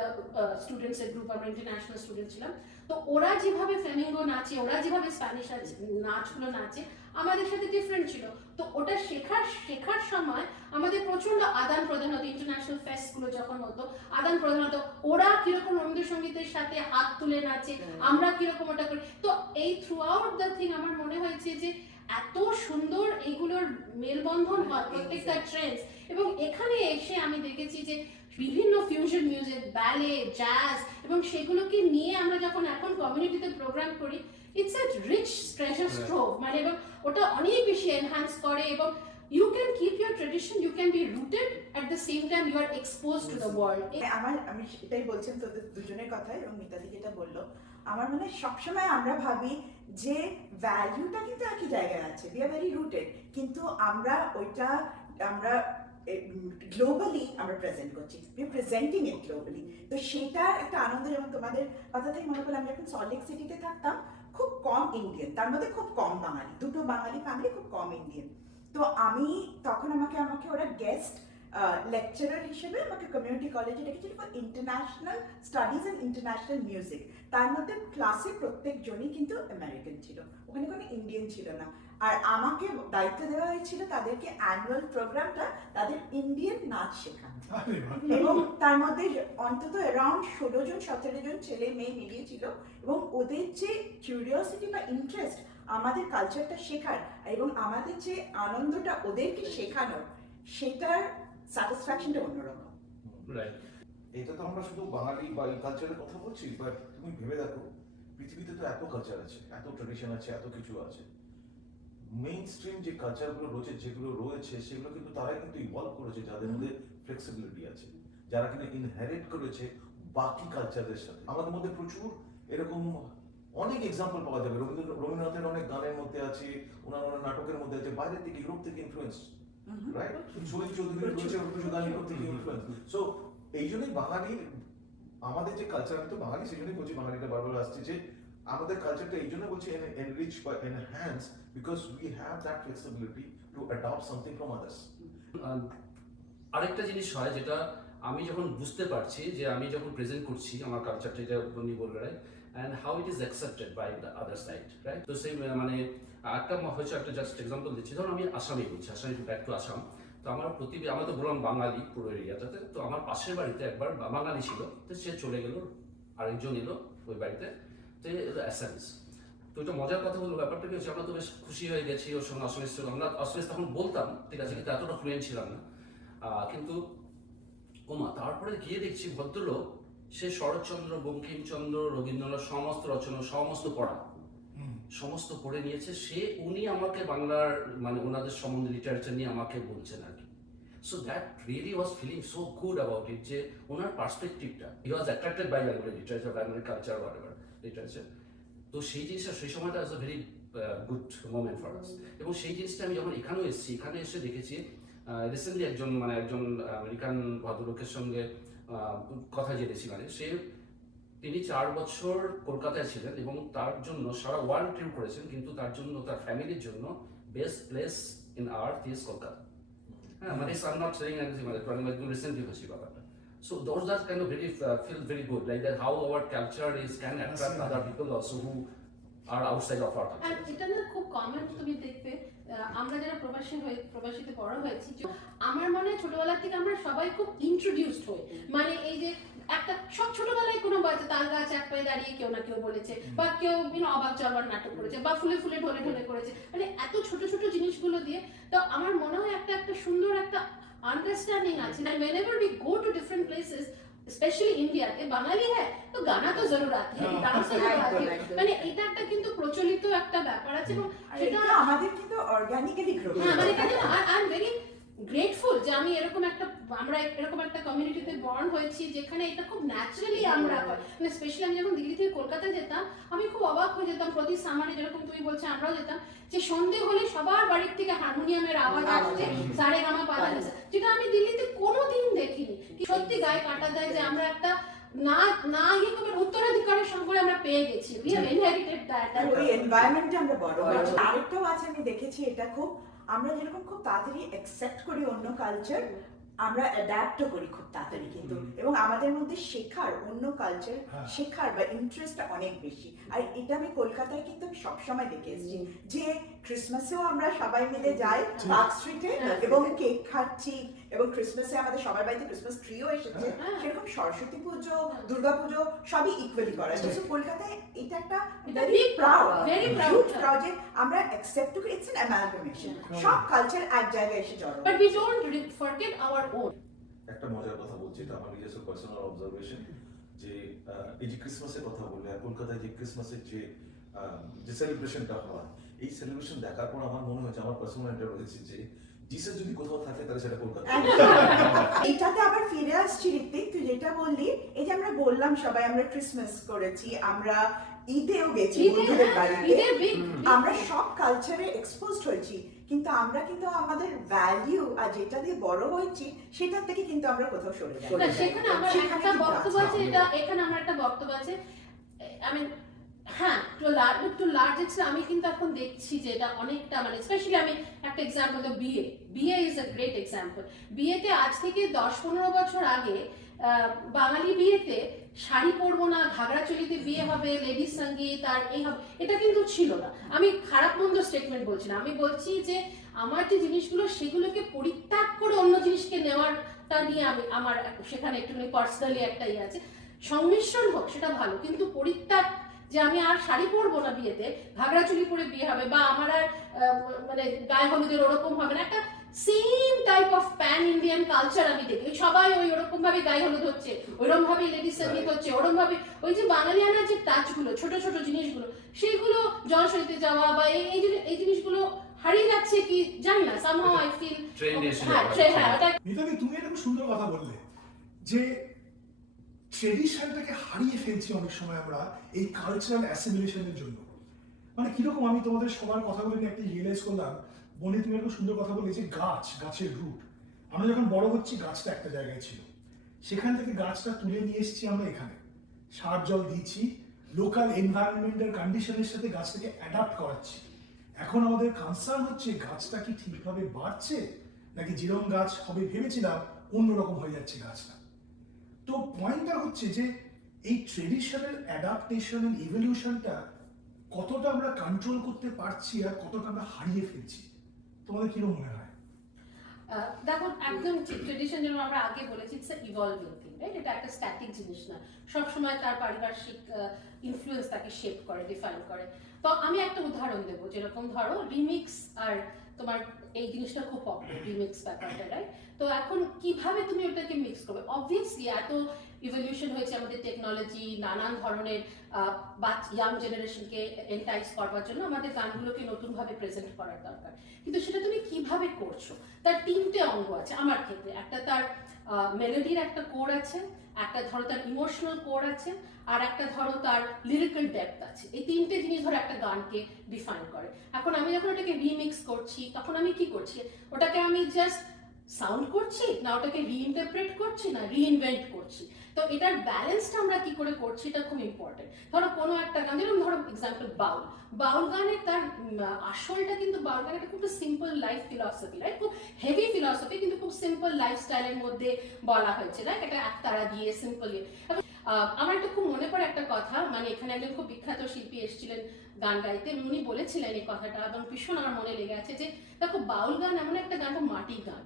স্টুডেন্টসের গ্রুপ, আমরা ইন্টারন্যাশনাল স্টুডেন্ট ছিলাম। তো ওরা যেভাবে ফ্লেমিঙ্গো নাচে, ওরা যেভাবে স্প্যানিশ নাচগুলো নাচে, আমাদের সাথে ডিফারেন্ট ছিল। তো ওটা শেখার সময় আমাদের প্রচন্ড আদান প্রদান হতো। ইন্টারন্যাশনাল ফেস্টগুলো যখন হতো, আদান প্রদান হতো, ওরা কিরকম রবীন্দ্রসঙ্গীতের সাথে হাত তুলে নাচে, আমরা কিরকম ওটা করি। তো এই থ্রু আউট দ্য থিং আমার মনে হয়েছে যে এত সুন্দর এইগুলোর মেলবন্ধন হয় প্রত্যেকটা ট্রেন্ডস। এবং এখানে এসে আমি দেখেছি যে বিভিন্ন ফিউশন মিউজিক, ব্যালে, জ্যাজ, এবং সেগুলোকে নিয়ে আমরা যখন এখন কমিউনিটিতে প্রোগ্রাম করি, ইটস আ রিচ ট্রেজার স্ট্রোভ, মানে এবং ওটা অনেক বেশি এনহ্যান্স করে। এবং you can keep your tradition, you can be rooted, at the same time you are exposed to the world. আমি এটাই বলছেন তোদের দুজনের কথাই, এবং মিতালি যেটা বললো, আমার মনে হয় সবসময় আমরা ভাবি যে ভ্যালুটা কিন্তু একই জায়গায় আছে, উই আর ভেরি রুটেড, কিন্তু আমরা গ্লোবালি আমরা প্রেজেন্ট করছি, উই প্রেজেন্টিং ইট গ্লোবালি। তো সেটার একটা আনন্দ, যেমন তোমাদের কথা থেকে মনে করলাম, আমি যখন সল্টলেক সিটিতে থাকতাম, খুব কম ইন্ডিয়ান, তার মধ্যে খুব কম বাঙালি, দুটো বাঙালি ফ্যামিলি, খুব কম ইন্ডিয়ান। তো আমি তখন আমাকে ওরা গেস্ট লেকচারার হিসেবে আমাকে কমিউনিটি কলেজে ডেকেছিল for international studies and international music. তার মধ্যে ক্লাসে প্রত্যেকজনই কিন্তু আমেরিকান ছিল, ওখানে কোনো ইন্ডিয়ান ছিল না। আর আমাকে দায়িত্ব দেওয়া হয়েছিল তাদেরকে অ্যানুয়াল প্রোগ্রামটা তাদের ইন্ডিয়ান নাচ শেখানো, এবং তার মধ্যে অন্তত অ্যারাউন্ড 16-17 জন ছেলে মেয়ে মিলিয়ে ছিল। এবং ওদের যে কিউরিওসিটি বা ইন্টারেস্ট, আমাদের কালচারটা শেখার এবং আমাদের যে আনন্দটা ওদেরকে শেখানোর, সেটার স্যাটিসফ্যাকশনটা অন্যরকম। রাইট। এটা তো আমরা শুধু বাঙালি বা এই কালচারের কথা বলছি, বাট তুমি ভেবে দেখো পৃথিবীতে তো এত কালচার আছে, এত ট্রেডিশন আছে, এত কিছু আছে। মেইন স্ট্রিম যে কালচারগুলো রয়েছে, যেগুলো রয়েছে সেগুলো কিন্তু তারাই কিন্তু ইভলভ করেছে, যাদের মধ্যে ফ্লেক্সিবিলিটি আছে, যারা কিন্তু ইনহেরিট করেছে বাকি কালচারের সাথে। আমাদের মধ্যে প্রচুর এরকম অনেক এক্সাম্পল পাওয়া যাবে। রবীন্দ্রনাথের অনেক গানের মধ্যে আছে, ওনার অনেক নাটকের মধ্যে আছে, বাইরে থেকে ইউরোপ থেকে ইনফ্লুয়েন্স, রাইট? সুনীল চৌধুরী রয়েছে, প্রচুর গান ইউরোপ থেকে ইনফ্লুয়েন্স। সো এই জন্যই বাঙালির, আমাদের যে কালচার, আমি তো বাঙালি সেই জন্যই বলছি, বাঙালিটা বারবার আসছে যে আমাদের কালচারটা এই জন্য বলছি এনরিচ বা enhance, because we have that flexibility two adopt something from others. আরেকটা জিনিস হয় যেটা আমি যখন বুঝতে পারছি যে আমি যখন প্রেজেন্ট করছি আমার কালচারটা, এটা উনি বললেন, right, and how it is accepted by the other side, right? তো সেই মানে একটা হচ্ছে, একটা জাস্ট এক্সাম্পল দিচ্ছি। ধরুন আমি আসামি বলছি, আসামি ব্যাক টু আসাম। তো আমার আমরা তো বললাম বাঙালি পুরো এরিয়াটাতে, তো আমার পাশের বাড়িতে একবার বাঙালি ছিল, তো সে চলে গেল, আরেকজন এলো ওই বাড়িতে, তো অ্যাসামিস। তো এটা মজার কথা হলো, ব্যাপারটা কি হচ্ছে, আমরা তো বেশ খুশি হয়ে গেছি ওর সঙ্গে আসামিস ছিল। আমরা আসামিস তখন বলতাম, ঠিক আছে, কিন্তু এতটা ফ্লুয়েন্ট ছিলাম না। কিন্তু তারপরে গিয়ে দেখছি ভদ্রলোক, সে শরৎচন্দ্র, বঙ্কিমচন্দ্র, রবীন্দ্রনাথ সমস্ত রচনা, সমস্ত পড়া, সমস্ত পড়ে নিয়েছে সে। উনি আমাকে বাংলার মানে ওনাদের সম্বন্ধে লিটারেচার নিয়ে আমাকে বলছেন আর কি। So that really was feeling so good about it, যে ওনার পার্সপেক্টিভটা, he was attracted by Bengali literature, Bengali culture, whatever literature. তো সেই জিনিসটা, সেই সময়টা was a very good moment for us. এবং সেই জিনিসটা আমি যখন এখানেও এসেছি, এখানে এসে দেখেছি রিসেন্টলি একজন আমেরিকান ভদ্রলোকের সঙ্গে কথা জেনেছি, মানে তিনি 4 বছর কলকাতায় ছিলেন এবং তার জন্য সারা ওয়ার্ল্ড ট্রিপ করেছেন, কিন্তু তার জন্য, তার ফ্যামিলির জন্য best place in earth is Kolkata. হ্যাঁ, মানে I am not saying anything, মানে একদম রিসেন্টলি হয়েছে ব্যাপারটা। So those that kind of really feel very good, like that how our culture is can attract other people also who are outside of our R culture. এটা না খুব common, তুমি দেখবে আমরা যারা প্রবাসীতে বড় হয়েছি, আমার মনে হয় ছোটবেলা থেকে আমরা সবাই খুব ইন্ট্রোডিউসড হই। মানে এই যে একটা সব ছোটবেলায় কোনো বাচ্চা তাল গাছ এক পায়ে দাঁড়িয়ে কেউ না কেউ বলেছে, বা কেউ অবাক চলবার নাটক করেছে, বা ফুলে ফুলে ঢলে ঢলে করেছে, মানে এত ছোট ছোট জিনিসগুলো দিয়ে। তো আমার মনে হয় একটা সুন্দর একটা अंडरस्टैंडिंग আছে। and whenever we go to different places, especially India के বাঙালি है तो गाना तो जरूर आती है, डांस तो जरूर आती है, মানে এটা একটা কিন্তু প্রচলিত একটা ব্যাপার আছে। এবং সেটা সেটা আমাদের কিন্তু অর্গানিক্যালি গ্রো হ্যাঁ, মানে এখানে আই এম ভেরি গ্রেটফুল যে আমরা এরকম একটা কমিউনিটিতে বর্ন হয়েছি, যেখানে এটা খুব ন্যাচারালি আমরা হয়। মানে স্পেশালি আমি যখন দিল্লি থেকে কলকাতায় যেতাম, আমি খুব অবাক হয়ে যেতাম প্রতি সামারে, যেরকম তুমি বলছো আমরাও যেতাম, যে সন্ধে হলে সবার বাড়ির থেকে হারমোনিয়ামের আওয়াজ আসছে, সারে গামা পা দা নিসা, যেটা আমি দিল্লিতে কোনোদিন দেখিনি। কি সত্যি গায়ে কাটা যায় যে আমরা একটা না ইয়ে করে উত্তরাধিকারের সঙ্গে আমরা পেয়ে গেছি, উই হ্যাভ ইনহেরিটেড দ্যাট। আর ওই এনভায়রনমেন্টে আমরা বড় হয়েছি। আরেকটাও আছে, আমি দেখেছি এটা খুব, আমরা যেরকম খুব তাড়াতাড়ি অ্যাকসেপ্ট করি অন্য কালচার, আমরা অ্যাডাপ্টও করি খুব তাড়াতাড়ি কিন্তু, এবং আমাদের মধ্যে শেখার, অন্য কালচার শেখার বা ইন্টারেস্টটা অনেক বেশি। আর এটা আমি কলকাতায় কিন্তু আমি সবসময় দেখে এসেছি, যে ক্রিসমাসেও আমরা সবাই মিলে যাই পার্ক স্ট্রিটে এবং কেক খাচ্ছি, এবং ক্রিসমাসে আমাদের সবার বাড়িতে ক্রিসমাস ট্রিও এসেছে, সেরকম সরস্বতী পুজো, দুর্গা পুজো সবই ইকুয়ালি করা হয়েছে। কলকাতায় এটা একটা ভেরি প্রাউড যে আমরা অ্যাকসেপ্ট করি, ইটস অ্যান অ্যামালগামেশন, সব কালচার এক জায়গায় এসে জড়ো। But we don't forget our own. একটা মজার কথা বলছি, এটা আমার নিজস্ব পার্সোনাল অবজারভেশন, যে এই যে ক্রিসমাসের কথা বললে, কলকাতায় যে ক্রিসমাসের যে সেলিব্রেশনটা হয়, এই সেলিব্রেশন দেখার পর আমার মনে হয়েছে, আমার পার্সোনাল এটা রয়েছে যে জিসাস যদি কোথাও থাকে তাহলে সেটা কলকাতা। এটাতে আবার ফিরে আসছি ঋত্বিক, তুই যেটা বললি, এই যে আমরা বললাম সবাই আমরা ক্রিসমাস করেছি, আমরা ঈদেও গেছি বন্ধুদের বাড়িতে, আমরা সব কালচারে এক্সপোজড হয়েছি, কিন্তু আমরা কিন্তু আমাদের ভ্যালিউ আর যেটা দিয়ে বড় হয়েছি সেটার থেকে কিন্তু আমরা কোথাও সরে যাই। না, সেখানে আমার একটা বক্তব্য আছে, এখানে আমার একটা বক্তব্য আছে। আই মিন হ্যাঁ, টু লার্জ এক্সটেন্ট আমি কিন্তু এখন দেখছি যে এটা অনেকটা, মানে স্পেশালি আমি একটা এক্সাম্পল দেব, বিয়ে ইজ আ গ্রেট এক্সাম্পল। বিয়েতে আজ থেকে 10-15 বছর আগে বাঙালি বিয়েতে শাড়ি পরবো না, ঘাগরা চলিতে বিয়ে হবে, লেডিস সঙ্গীত আর এই হবে, এটা কিন্তু ছিল না। আমি খারাপ মন্দ স্টেটমেন্ট বলছি না, আমি বলছি যে আমার যে জিনিসগুলো সেগুলোকে পরিত্যাগ করে অন্য জিনিসকে নেওয়ারটা নিয়ে আমার সেখানে একটুখানি পার্সোনালি একটা ইয়ে আছে। সংমিশ্রণ হোক সেটা ভালো, কিন্তু পরিত্যাগ যে আমি আর শাড়ি পরবো না বিয়েতে, ঘাগরা চুড়ি পরে বিয়ে হবে, বা আমার আর মানে গায়ে হলুদের ওরকম হবে না, একটা same type of pan Indian culture আমি দেখি। সবাই ওই ওরকম ভাবে গায়ে হলুদ হচ্ছে, ওইরকম ভাবে লেডিস সঙ্গীত হচ্ছে, ওরকম ভাবে ওই যে বাঙালিয়ানার যে টাচগুলো, ছোট ছোট জিনিসগুলো, সেইগুলো জলসইতে যাওয়া বা এই জিনিসগুলো হারিয়ে যাচ্ছে কি জানি না, সামহাউ আই ফিল। ট্রেন্ড এসে হ্যাঁ ওটা মিতালি, তুমি এটা খুব সুন্দর কথা বললে যে ট্রেডিশনটাকে হারিয়ে ফেলছি অনেক সময় আমরা এই কালচারাল অ্যাসিমিলেশনের জন্য। মানে কিরকম, আমি তোমাদের সবার কথাগুলো নিয়ে একটা রিয়েলাইজ করলাম, বনি তুমি একটা সুন্দর কথা বলে যে গাছের রুট। আমরা যখন বড় হচ্ছি গাছটা একটা জায়গায় ছিল, সেখান থেকে গাছটা তুলে নিয়ে এসেছি আমরা এখানে, সার জল দিয়েছি, লোকাল এনভায়রনমেন্টের কন্ডিশনের সাথে গাছটাকে অ্যাডাপ্ট করাচ্ছি। এখন আমাদের কনসার্ন হচ্ছে গাছটা কি ঠিকভাবে বাড়ছে, নাকি যেরকম গাছ হবে ভেবেছিলাম অন্যরকম হয়ে যাচ্ছে গাছটা। তো পয়েন্টটা হচ্ছে যে এই ট্রেডিশনাল অ্যাডাপ্টেশন এন্ড ইভলিউশনটা কতটা আমরা কন্ট্রোল করতে পারছি আর কতটা আমরা হারিয়ে ফেলছি, তোমাদের কিরকম মনে হয়? দেখো একদম ঠিক, ট্রেডিশন যেন আমরা আগে বলেছি ইটস ইভলভিং থিং, রাইট? এটা একটা স্ট্যাটিক জিনিস না, সবসময় তার পারিপার্শ্বিক ইনফ্লুয়েন্স তাকে শেপ করে, ডিফাইন করে। তো আমি একটা উদাহরণ দেবো, যেরকম ধরো রিমিক্স, আর তোমার এই জিনিসটা খুব পপুলার রিমিক্স ব্যাপারটা, রাইট? তো এখন কিভাবে তুমি ওটাকে মিক্স করবে? অবভিয়াসলি এত ইভলিউশন হয়েছে আমাদের টেকনোলজি, নানান ধরনের ইয়াং জেনারেশনকে এন্টাইজ করবার জন্য আমাদের গানগুলোকে নতুনভাবে প্রেজেন্ট করার দরকার। কিন্তু সেটা তুমি কিভাবে করছো, তার তিনটে অঙ্গ আছে আমার ক্ষেত্রে। একটা তার মেলোডির একটা কোর আছে, একটা ধরো তার ইমোশনাল কোর আছে, আর একটা ধরো তার লিরিক্যাল ডেপথ আছে। এই তিনটে জিনিস ধরো একটা গানকে ডিফাইন করে। এখন আমি যখন ওটাকে রিমিক্স করছি, তখন আমি কি করছি? ওটাকে আমি জাস্ট সাউন্ড করছি, না ওটাকে রিইন্টারপ্রেট করছি, না রিইনভেন্ট করছি? তো এটার ব্যালেন্সটা আমরা কি করে করছি, এটা খুব ইম্পর্টেন্ট। ধরো কোনো একটা গান, যেরকম ধরো এক্সাম্পল বাউল গানের তার আসলটা কিন্তু বাউল গানের খুব সিম্পল লাইফ ফিলসফি, রাইট? খুব হেভি ফিলসফি, কিন্তু খুব সিম্পল লাইফস্টাইলের মধ্যে বলা হয়েছে, রাইট? এটা একতারা দিয়ে সিম্পলি। আমার একটা খুব মনে পড়ে একটা কথা, মানে এখানে একজন খুব বিখ্যাত শিল্পী এসেছিলেন গান গাইতে, উনি বলেছিলেন এই কথাটা, এবং ভীষণ আমার মনে লেগে আছে যে দেখো বাউল গান এমন একটা গান, মাটির গান,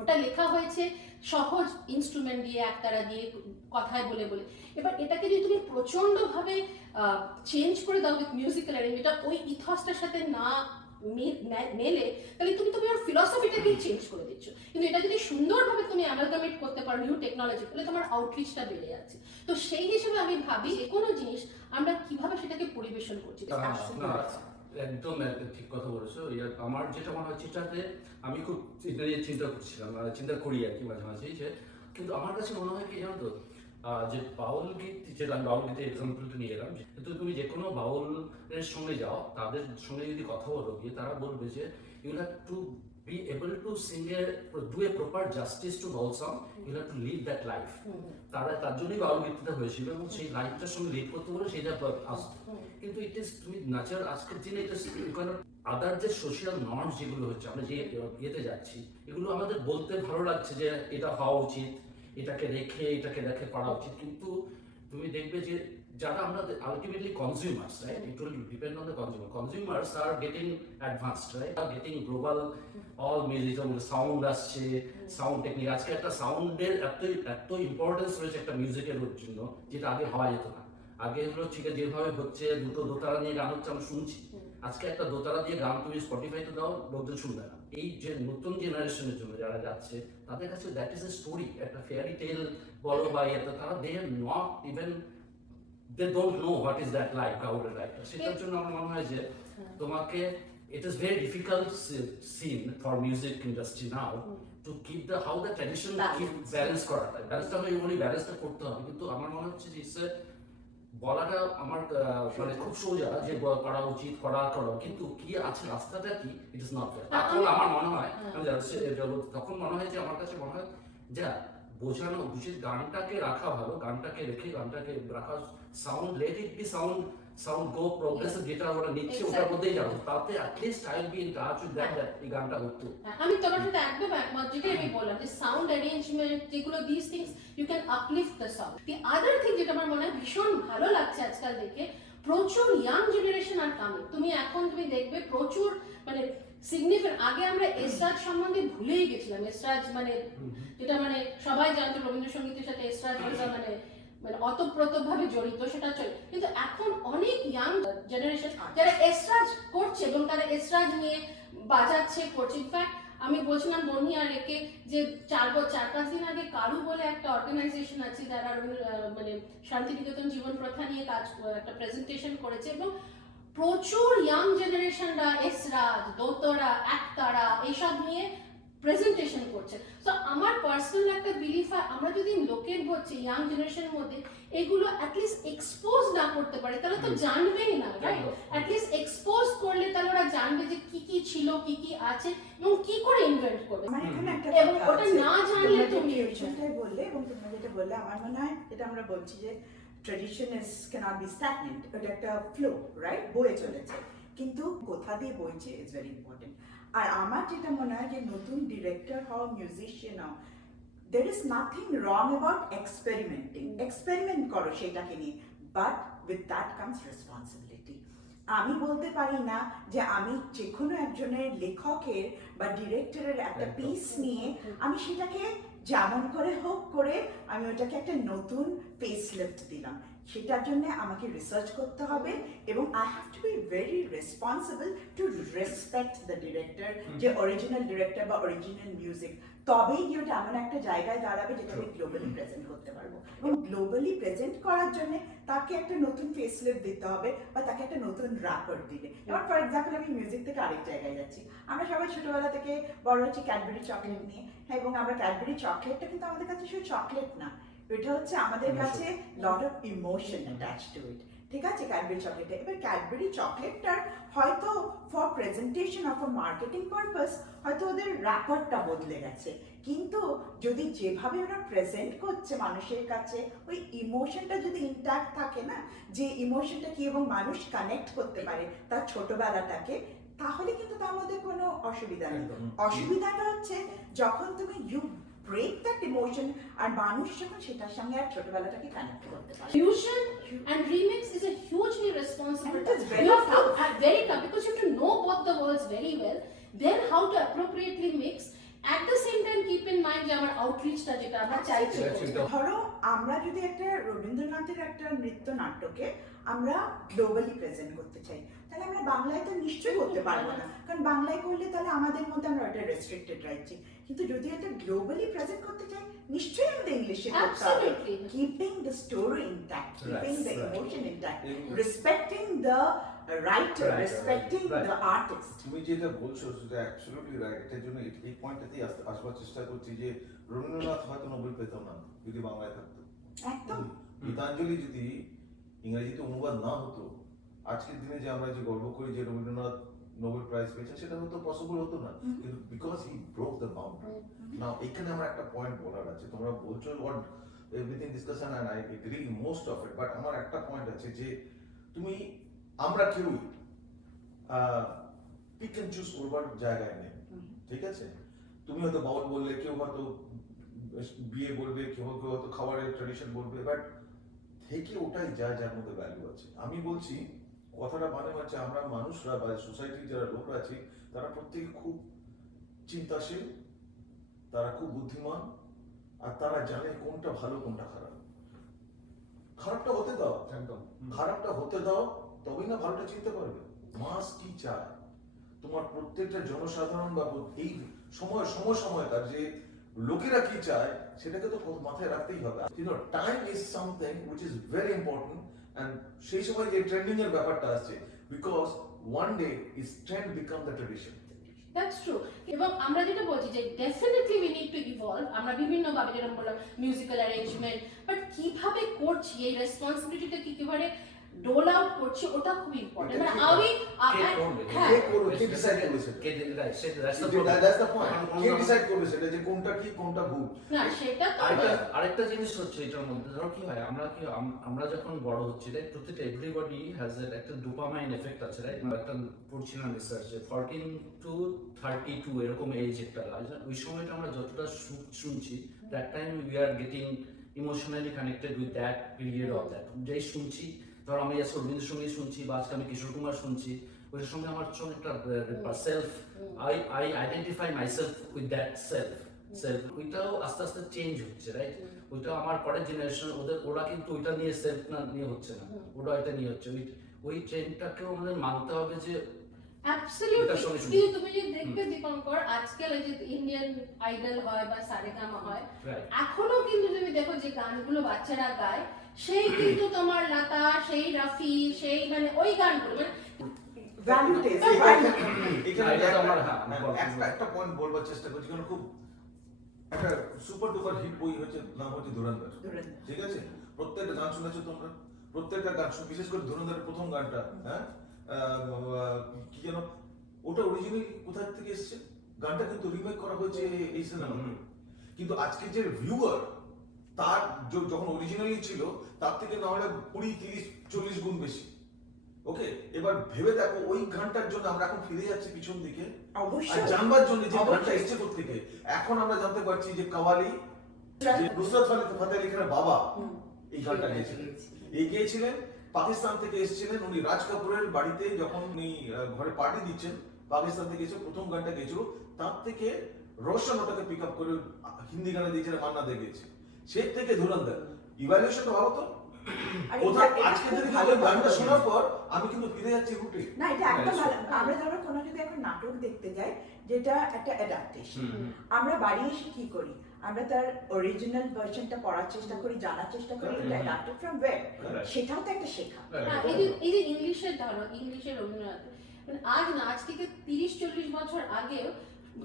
ওটা লেখা হয়েছে সহজ ইনস্ট্রুমেন্ট দিয়ে, একতারা দিয়ে, কথায় বলে বলে। এবার এটাকে যদি তুমি প্রচন্ড ভাবে চেঞ্জ করে দাও উইথ মিউজিক্যাল অ্যারেঞ্জমেন্ট, এটা ওই ইথসটার সাথে না মেলে, তাহলে তুমি তোমার ফিলসফিটাকেই চেঞ্জ করে দিচ্ছ। কিন্তু এটা যদি সুন্দরভাবে তুমি অ্যামালগামেট করতে পারো নিউ টেকনোলজি, তাহলে তোমার আউটরিচটা বেড়ে যাচ্ছে। তো সেই হিসেবে আমি ভাবি যে কোনো জিনিস আমরা কিভাবে সেটাকে পরিবেশন করছি। একদম ঠিক কথা বলেছো। আমার যেটা মনে হচ্ছে, এটাতে আমি খুব চিন্তা করছিলাম, চিন্তা করি আর কি মাঝে মাঝে, যে কিন্তু আমার কাছে মনে হয় কি জানো তো, যে বাউল গীত, যেটা আমি বাউল গীতের এক্সাম্পলটা নিয়ে এলাম, কিন্তু তুমি যে কোনো বাউলের সঙ্গে যাও, তাদের সঙ্গে যদি কথা বলো গিয়ে, তারা বলবে যে you have to be able to sing do a proper justice to Baul song, you have to live that life. তার জন্যই বাউল গীতটা হয়েছিল, এবং সেই লাইফটার সঙ্গে লিড করতে বলে সেইটা আসতো। কিন্তু ইট ইজ, তুমি নাচার আজকের দিনে এটা আদার যে সোশ্যাল নর্মস যেগুলো হচ্ছে, আমরা যে ইয়েতে যাচ্ছি, এগুলো আমাদের বলতে ভালো লাগছে যে এটা হওয়া উচিত, এটাকে রেখে করা উচিত। কিন্তু তুমি দেখবে যে যারা আমরা ultimately consumers, right? It will depend on the consumer. Consumers are getting advanced, right? Are getting global, all music, sound আসছে, সাউন্ড টেকনিক। আজকে একটা সাউন্ডের এত ইম্পর্টেন্স রয়েছে একটা মিউজিকের জন্য, যেটা আগে হওয়া যেত না। আগে হলো ঠিক আছে, যেভাবে হচ্ছে দুটো দোতারা নিয়ে গান হচ্ছে আমরা শুনছি, আজকে একটা দোতারা দিয়ে গান তুমি স্পটিফাইতে দাও, লোকজন শুনবে না। এই যে নতুন জেনারেশনের জন্য যারা যাচ্ছে, তাদের কাছে দ্যাট ইজ এ স্টোরি, একটা ফেয়ারি টেল বলো বা ইয়েতে, তারা they have not even, they don't know what is that like, how to like. সেটার জন্য আমার মনে হয় যে তোমাকে, it is very difficult scene for music industry now to keep the how the tradition keep balance করা যায়। ব্যালেন্সটা আমি বলি, ব্যালেন্সটা করতে হবে, কিন্তু আমার মনে হচ্ছে যে বলাটা আমার মানে খুব সোজা যে করা উচিত, করা, কিন্তু কি আছে রাস্তাটা কি, ইট ইজ নট দ্যাট। তখন আমার মনে হয়, আমি তখন মনে হয় যে আমার কাছে মনে হয় যা বোঝানো উচিত, গানটাকে রাখা ভালো, গানটাকে রেখে গানটাকে রাখা, sound let it be sound go progress, যেটা ওরা নিচ্ছে ওটার মধ্যেই যাবো, তাতে at least I will be in touch with that এই গানটা হতো। আমি তোমার সাথে একদম একমত, যেটাই আমি বললাম যে সাউন্ড অ্যারেঞ্জমেন্ট, যেগুলো this things you can uplift the sound. The other thing যেটা আমার মনে হয় ভীষণ ভালো লাগছে আজকাল দেখে, প্রচুর ইয়াং জেনারেশন আর কামিং। তুমি দেখবে প্রচুর মানে সিগনিফিকেন্ট। আগে আমরা এসরাজ সম্বন্ধে ভুলেই গেছিলাম। এসরাজ মানে যেটা মানে সবাই জানতো, রবীন্দ্রসঙ্গীতের সাথে এসরাজ মানে মানে অতপ্রতভাবে জড়িত সেটা চলে, কিন্তু এখন অনেক ইয়াং জেনারেশন যারা এসরাজ করছে এবং তারা এসরাজ নিয়ে বাজাচ্ছে করছে। ইনফ্যাক্ট আমি বলছিলাম বনিয়া রেখে যে 4-5 দিন আগে কারু বলে একটা অর্গানাইজেশন আছে যারা মানে শান্তিনিকেতন জীবন প্রথা নিয়ে একটা প্রেজেন্টেশন করেছে এবং প্রচুর ইয়াং জেনারেশনরা এসরাজ, দোতরা, একতারা এইসব নিয়ে প্রেজেন্টেশন করছে। সো আমার পার্সোনাল একটা বিলিফ হয় আমরা যদি লোকের হচ্ছে ইয়াং জেনারেশনের মধ্যে এগুলো অ্যাটলিস্ট এক্সপোজ না করতে পারে তাহলে তো জানবেই না, রাইট? অ্যাটলিস্ট এক্সপোজ করলে তাহলে ওরা জানবে যে কি কি ছিল, কি কি আছে এবং কি করে ইনভেন্ট করবে। আমার এখানে একটা এবং কথা ওটা আছে। না জানলে তোমরা যে তুমি ফিউচারটাই বললে এবং তোমরা যেটা বললে আমার মনে হয় এটা আমরা বলছি যে ট্রেডিশন ক্যানট বি স্ট্যাগনেন্ট, এটা একটা ফ্লো, রাইট, বয়ে চলেছে, কিন্তু কোথা দিয়ে বইছে ইজ ভেরি ইম্পর্টেন্ট। আর আমার যেটা মনে হয় যে নতুন ডিরেক্টর হও, মিউজিশিয়ান হও, there is nothing wrong about experimenting. Experiment করো সেটাকে নিয়ে, but with that comes responsibility. আমি বলতে পারি না যে আমি যে কোনো একজনের লেখকের বা ডিরেক্টরের একটা একদম। পিস নিয়ে আমি সেটাকে যেমন করে হোক করে আমি ওটাকে একটা নতুন ফেস লিফট দিলাম। সেটার জন্য আমাকে রিসার্চ করতে হবে এবং I have to be very responsible to respect the director, যে অরিজিনাল ডিরেক্টর বা অরিজিনাল মিউজিক, তবেই গিয়ে ওটা এমন একটা জায়গায় দাঁড়াবে যেটা আমি গ্লোবালি প্রেজেন্ট করতে পারবো। এবং গ্লোবালি প্রেজেন্ট করার জন্য তাকে একটা নতুন ফেস লিফট দিতে হবে বা তাকে একটা নতুন র্যাপার দিলে। এবার ফর এক্সাম্পল আমি মিউজিক থেকে আরেক জায়গায় যাচ্ছি, আমরা সবাই ছোটবেলা থেকে বড় হচ্ছে ক্যাডবেরি চকলেট নিয়ে, হ্যাঁ, এবং আমরা ক্যাডবেরি চকলেটটা কিন্তু আমাদের কাছে শুধু চকলেট না, এটা হচ্ছে আমাদের কাছে lot of emotion attach to it, ঠিক আছে, ক্যাডবেরি চকলেটে। এবার ক্যাডবেরি চকলেটটার হয়তো for presentation of marketing purpose হয়তো ওদের র্যাপারটা বদলে গেছে, কিন্তু যদি যেভাবে ওরা প্রেজেন্ট করছে মানুষের কাছে ওই ইমোশনটা যদি ইনট্যাক্ট থাকে না, যে ইমোশনটা কি এবং মানুষ কানেক্ট করতে পারে তার ছোটবেলাটাকে, তাহলে কিন্তু তার মধ্যে কোনো অসুবিধা নেই। অসুবিধাটা হচ্ছে যখন তুমি ব্রেক দ্যাট ইমোশন আর মানুষ যখন সেটার সঙ্গে আর ছোটবেলাটাকে কানেক্ট করতে পারে। fusion and remix is a hugely responsible And it is task. very You have to tough. very tough because you have to know both the worlds very well, then how to appropriately mix, at the same time keep in mind যে আমার আউটরিচটা যেটা আমরা চাইছি করতে। ধরো আমরা যদি একটা রবীন্দ্রনাথের একটা নৃত্য নাট্যকে আমরা গ্লোবালি প্রেজেন্ট করতে চাই, তাহলে আমরা বাংলায় তো নিশ্চয়ই করতে পারবো না, কারণ বাংলায় করলে তাহলে আমাদের মধ্যে আমরা ওটা রেস্ট্রিক্টেড রাখছি। কিন্তু যদি এটা গ্লোবালি প্রেজেন্ট করতে চাই নিশ্চয়ই আমাদের ইংলিশে করতে হবে, Absolutely. Keeping the story intact, keeping the right. Emotion intact, এবং respecting the writer, Right, respecting right. The artist. তুমি যেটা বলছো সেটা অ্যাবসলিউটলি রাইট। এটার জন্য এই পয়েন্টটাতেই আসবার চেষ্টা করছি যে রবীন্দ্রনাথ হয়তো নোবেল পেত না যদি বাংলায় থাকতো, একদম গীতাঞ্জলি যদি ইংরেজিতে অনুবাদ না হতো, আজকের দিনে যে আমরা যে গর্ব করি যে রবীন্দ্রনাথ নোবেল প্রাইজ পেয়েছেন সেটা হয়তো পসিবল হতো না, কিন্তু because he broke the boundary. না, এখানে আমার একটা পয়েন্ট বলার আছে, তোমরা বলছো what everything discussion and I agree most of it, but আমার একটা পয়েন্ট আছে যে তুমি আমরা কেউই পিক এন্ড চুজ করবার জায়গায় নেই, ঠিক আছে? তুমি হয়তো বাউল বললে, কেউ হয়তো বিয়ে বলবে, কেউ হয়তো খাবারের ট্র্যাডিশন বলবে, বাট থেকে ওটাই যায় যার মধ্যে ভ্যালু আছে। আমি বলছি কথাটা মানে হচ্ছে আমরা মানুষরা বা সোসাইটির যারা লোকরা আছি তারা প্রত্যেকে খুব চিন্তাশীল, তারা খুব বুদ্ধিমান, আর তারা জানে কোনটা ভালো কোনটা খারাপ। খারাপটা হতে দাও, একদম খারাপটা হতে দাও, তবেই না ভালোটা চিনতে পারবে। মাস কি চায় তোমার প্রত্যেকটা জনসাধারণ বা এই সময়কার যে লোকেরা কি চায় সেটাকে তো মাথায় রাখতেই হবে। You know time is something which is very important, and সেই সময় যে ট্রেন্ডিং এর ব্যাপারটা আসছে, because one day is trend become the tradition. That's true. এবং আমরা যেটা বলছি যে definitely we need to evolve, আমরা বিভিন্ন ভাবে যেরকম বললাম মিউজিক্যাল অ্যারেঞ্জমেন্ট, বাট কিভাবে করছি এই রেসপন্সিবিলিটিটা কিভাবে ডোল আউট করছি ওটা খুব ইম্পর্টেন্ট। মানে আমি হ্যাঁ কে করবে, কে ডিসাইড করবে সেটা? That's the point. K decide করবে সেটা যে কোনটা কি কোনটা ভুল? না সেটা তো আরেকটা জিনিস হচ্ছে এটার মধ্যে, ধরো কি হয়, আমরা যখন বড় হচ্ছি, রাইট, প্রত্যেকটা এভরিবডি হ্যাজ একটা ডোপামাইন এফেক্ট আছে, রাইট। একটা পড়ছিলাম রিসার্চে 14 to 32 এরকম এজ একটা, ওই সময়টা আমরা যতটা শুনছি, that time we are getting emotionally connected with that period of that. যেই শুনছি, ধরো আমি আজকে রবীন্দ্রসঙ্গীত শুনছি বা আজকে আমি কিশোর কুমার শুনছি, ওইটার সঙ্গে আমার একটা self, I identify my self with that self, self, ওইটাও আস্তে আস্তে চেঞ্জ হচ্ছে, রাইট? ওইটা আমার পরের জেনারেশন, ওরা কিন্তু ওইটা নিয়ে সেলফ না নিয়ে হচ্ছে না, ওরা এটা নিয়ে হচ্ছে। ওই ট্রেন্ডটাকেও আমাদের মানতে হবে যে অ্যাবসলিউটলি। এটার সঙ্গে শুরু। কিন্তু তুমি যদি দেখবে দীপঙ্কর, আজকাল এই যে ইন্ডিয়ান আইডল হয় বা সারেগামা হয়, রাইট, এখনো কিন্তু তুমি দেখো যে গানগুলো বাচ্চারা গায়, সেই কিন্তু তোমার লতা, সেই রাফি, সেই মানে ওই গানগুলো মানে ভ্যালু টেস্ট এখানে এটা তো আমার, হ্যাঁ, একটা পয়েন্ট বলবার চেষ্টা করছি, কারণ খুব একটা সুপার ডুপার হিট বই হচ্ছে, নাম হচ্ছে ধুরন্ধর। ঠিক আছে, প্রত্যেকটা গান শুনেছো তোমরা, প্রত্যেকটা গান বিশেষ করে ধুরন্ধরের প্রথম গানটা, হ্যাঁ কি যেন, ওটা অরিজিনালি কোথা থেকে এসেছে? গানটা কিন্তু রিমেক করা হয়েছে এই সিনেমাতে, কিন্তু আজকে যে ভিউয়ার তার যখন অরিজিনালি ছিল তার থেকে না হলে 20, 30, 40 গুণ বেশি। ওকে, এবার ভেবে দেখো ওই গানটার জন্য আমরা এখন ফিরে যাচ্ছি পিছন দিকে, আর অবশ্যই জানবার জন্য যে গানটা এসেছে কোথেকে। এখন আমরা জানতে পারছি যে কাওয়ালি, যে নুসরাত ফাতে আলী খানের বাবা এই গানটা গেয়েছিলেন। এই গিয়েছিলেন পাকিস্তান থেকে এসেছিলেন, উনি রাজ কাপুরের বাড়িতে যখন উনি ঘরে পার্টি দিচ্ছেন, পাকিস্তান থেকে এসে প্রথম গানটা গেয়েছিল, তার থেকে রোশন ওটাকে পিক আপ করে হিন্দি গানে দিয়েছিলেন, মান্না দে গেয়েছে, সে থেকে ধুরন্ধর। ইভ্যালুয়েশনটা ভালো তো। আজকে যদি ভালো গানটা শোনার পর আমি কিন্তু ফিরে যাচ্ছি রুটে। না, এটা একদম ভালো। আমরা ধরো কোনো যদি এখন নাটক দেখতে যাই যেটা একটা অ্যাডাপ্টেশন, আমরা বাড়ি এসে কি করি, আমরা তার অরিজিনাল ভার্সনটা পড়ার চেষ্টা করি, জানার চেষ্টা করি এটা অ্যাডাপ্টেড ফ্রম ওয়্যার, সেটাও তো একটা শেখা। এই যে ইংলিশের ধরো, ইংলিশের অভিনয় মানে আজ না, আজ থেকে 30-40 বছর আগেও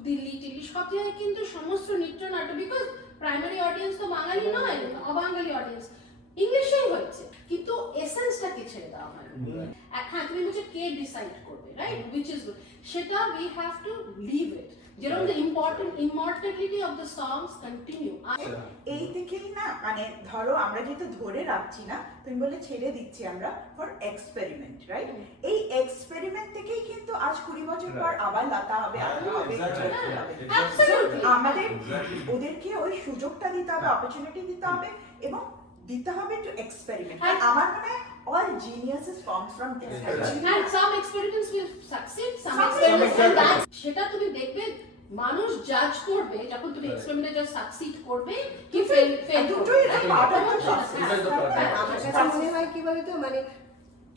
দিল্লি টিল্লি সব জায়গায় কিন্তু সমস্ত নৃত্যনাট্য, বিকজ প্রাইমারি অডিয়েন্স তো বাঙালি নয়, অবাঙালি অডিয়েন্স, ইংলিশেই হয়েছে, কিন্তু এসেন্সটাকে ছেড়ে দেওয়া হয়। হ্যাঁ, তুমি বলছো কে ডিসাইড করবে, রাইট, হুইচ ইজ গুড, সেটা we have to leave it, যেরকম the immortality of the songs continue. এই থেকেই না, মানে ধরো আমরা যেহেতু ধরে রাখছি না, তুমি বলে ছেড়ে দিচ্ছি আমরা ফর এক্সপেরিমেন্ট, রাইট? এই এক্সপেরিমেন্ট থেকেই কিন্তু আজ 20 বছর পর আবার লতা হবে, আবার হবে, Absolutely. আমাদের ওদেরকে ওই সুযোগটা দিতে হবে, অপরচুনিটি দিতে হবে, এবং দিতে হবে টু এক্সপেরিমেন্ট। আমার মনে হয় all geniuses comes from experiment. And some experiments will succeed, some Some experiments will experiments not. সেটা তুমি দেখবে, মানুষ জাজ করবে যখন তুমি এক্সপেরিমেন্টে জাস্ট সাকসিড করবে কি ফেল দুটোই করবে। part of the হ্যাঁ, process. এটাই তো part of the আমার কাছে মনে হয় কি বলতো, মানে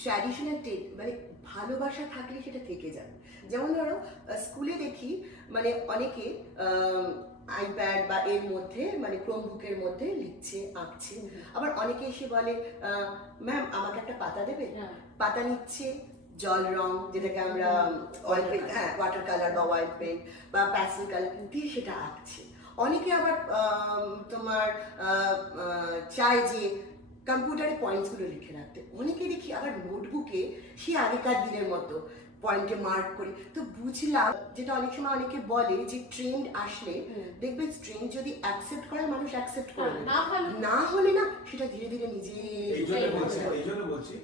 ট্র্যাডিশনাল মানে ভালোবাসা থাকলে সেটা থেকে যাবে। যেমন ধরো স্কুলে দেখি মানে অনেকে আইপ্যাড বা এর মধ্যে মানে ক্রোমবুকের মধ্যে লিখছে, আঁকছে, আবার অনেকে এসে বলে ম্যাম আমাকে একটা পাতা দেবে, হ্যাঁ। পাতা নিচ্ছে, জল রং যেটাকে আমরা অয়েল পেন্ট, হ্যাঁ ওয়াটার কালার বা অয়েল পেন্ট বা প্যাস্টেল কালার দিয়ে সেটা আঁকছে। অনেকে আবার তোমার চায় যে কম্পিউটারে পয়েন্টসগুলো লিখে রাখতে, অনেকে দেখি আবার নোটবুকে সে আগেকার দিনের মতো পয়েন্টে মার্ক করি। তো বুঝলাম যেটা অনেক সময় অনেকে বলে যে ট্রেন্ড আসলে দেখবে, ট্রেন্ড যদি অ্যাকসেপ্ট করে মানুষ অ্যাকসেপ্ট করে না ভালো না হলে না সেটা ধীরে ধীরে নিজে এই জন্য বলছি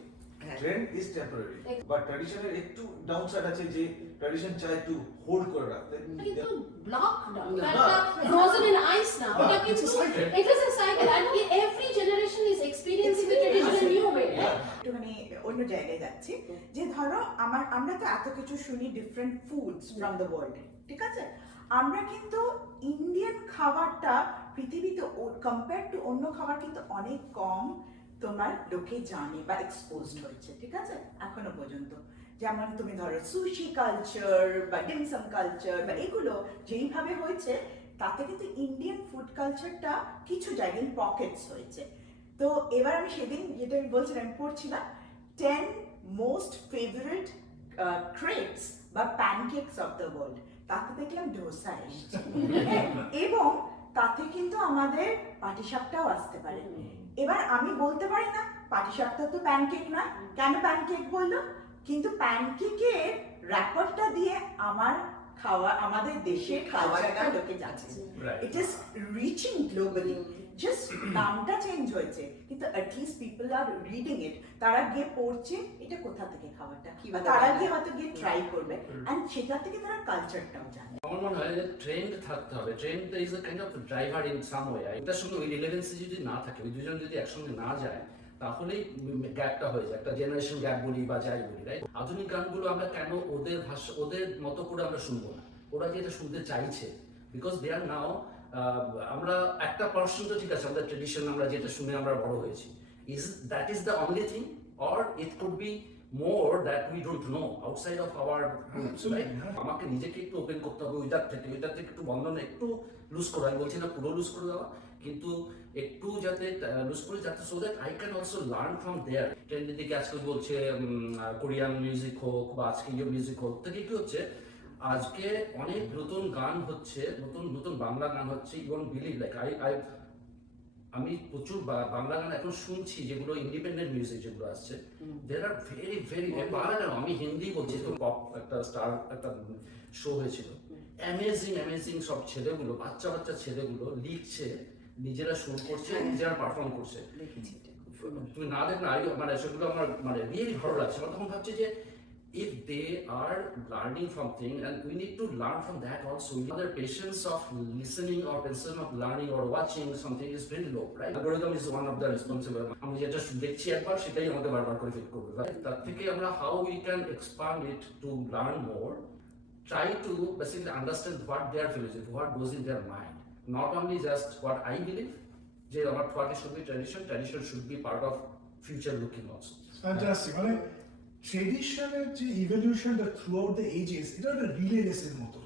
ট্রেন্ড ইজ টেম্পোরারি, বাট ট্র্যাডিশনের একটু ডাউনসাইড আছে যে ট্র্যাডিশন চাই একটু হোল্ড করে রাখতে। কিন্তু ব্লক ডাউন, একটা ফ্রোজেন ইন আইস না, ওটা কিন্তু it is a cycle, and every generation is experiencing the tradition in new way. একটুখানি অন্য জায়গায় যাচ্ছি, যে ধরো আমরা তো এত কিছু শুনি different foods from the world, ঠিক আছে, আমরা কিন্তু ইন্ডিয়ান খাবারটা পৃথিবীতে কম্পেয়ার টু অন্য খাবার কিন্তু অনেক কম তোমার লোকে জানে বা এক্সপোজড হয়েছে, ঠিক আছে, এখনো পর্যন্ত। যেমন তুমি ধরো সুশি কালচার বা ডিমসাম কালচার বা এগুলো যেইভাবে হয়েছে, তাতে কিন্তু ইন্ডিয়ান ফুড কালচারটা কিছু জায়গায় পকেটস হয়েছে। তো এবার আমি সেদিন যেটা আমি বলছিলাম, আমি পড়ছিলাম 10 মোস্ট ফেভারিট ক্রেপস বা প্যানকেকস অফ দ্য ওয়ার্ল্ড, তাতে দেখলাম ডোসা এসেছে এবং তাতে কিন্তু আমাদের পাটিসাপটাও আসতে পারে। এবার আমি বলতে পারি না পাটিসাপটা তো প্যানকেক নয়, কেন প্যানকেক বললো, কিন্তু প্যানকেকের র্যাপারটা দিয়ে আমাদের দেশের খাবারটা লোকে যাচ্ছে, it is reaching globally, just নামটা চেঞ্জ হয়েছে, কিন্তু at least people are reading it, তারা গিয়ে পড়ছে এটা কোথা থেকে খাবারটা, তারা গিয়ে হয়তো গিয়ে ট্রাই করবে, এন্ড সেটা থেকে তারা কালচারটাও জানে। আমার মনে হয় যে ট্রেন্ড থাকতে হবে, trend is a kind of driver in some way. এটার সঙ্গে ওই রিলেভেন্সি যদি না থাকে, ওই দুজন যদি একসঙ্গে না যায়, তাহলেই গ্যাপটা হয়ে যায়, একটা জেনারেশন গ্যাপ বলি বা যাই বলি, রাইট? আধুনিক গানগুলো আমরা কেন ওদের ভাষা ওদের মতো করে আমরা শুনবো না, ওরা যেটা শুনতে চাইছে, বিকজ দে আর নাও আমরা একটা পার্সন তো ঠিক আছে, আমাদের ট্রেডিশন আমরা যেটা শুনে আমরা বড় হয়েছি, that is the only thing, or it could be more that we don't know outside of our roots, right? আমাকে নিজেকে একটু ওপেন করতে হবে ওইটার থেকে একটু বন্ধন একটু লুজ করে, আমি বলছি না পুরো লুজ করে দেওয়া, কিন্তু একটু যাতে লুজ করে, যাতে so that I can also learn from there. ট্রেন্ডের দিকে আজকে বলছে কোরিয়ান মিউজিক হোক বা আজকে ইয়ে মিউজিক হোক, থেকে কি হচ্ছে আজকে অনেক নতুন গান হচ্ছে, নতুন নতুন বাংলা গান হচ্ছে, ইউ ওয়ন্ট বিলিভ, লাইক আমি প্রচুর বাংলা গান এখন শুনছি যেগুলো ইন্ডিপেন্ডেন্ট মিউজিক যেগুলো আসছে, দের আর ভেরি ভেরি বাংলা গান, আমি হিন্দি বলছি, তো পপ একটা স্টার একটা শো হয়েছিল, অ্যামেজিং সব ছেলেগুলো, বাচ্চা ছেলেগুলো লিখছে, নিজেরা সুর করছে, নিজেরা পারফর্ম করছে। দেখেছি এটা খুব সুন্দর। তুমি না দেখলে মানে সেগুলো আমার মানে রিয়েলি ভালো লাগছে। আমার তখন ভাবছি যে if they are learning something and we need to learn from that also, their patience of listening or patience of learning or watching something is very low, right? Algorithm is one of the responsible. আমি যেটা দেখছি একবার সেটাই আমাদের বারবার করে fit করবে, right? তার থেকে আমরা how we can expand it to learn more, try to basically understand what their philosophy, what goes in their mind, not only just what I believe, যে আমার thought should be tradition should be part of future looking also. Fantastic. মানে ট্রেডিশনের যে ইভলিউশনটা through out the edges, এটা একটা relay রেসের মতো,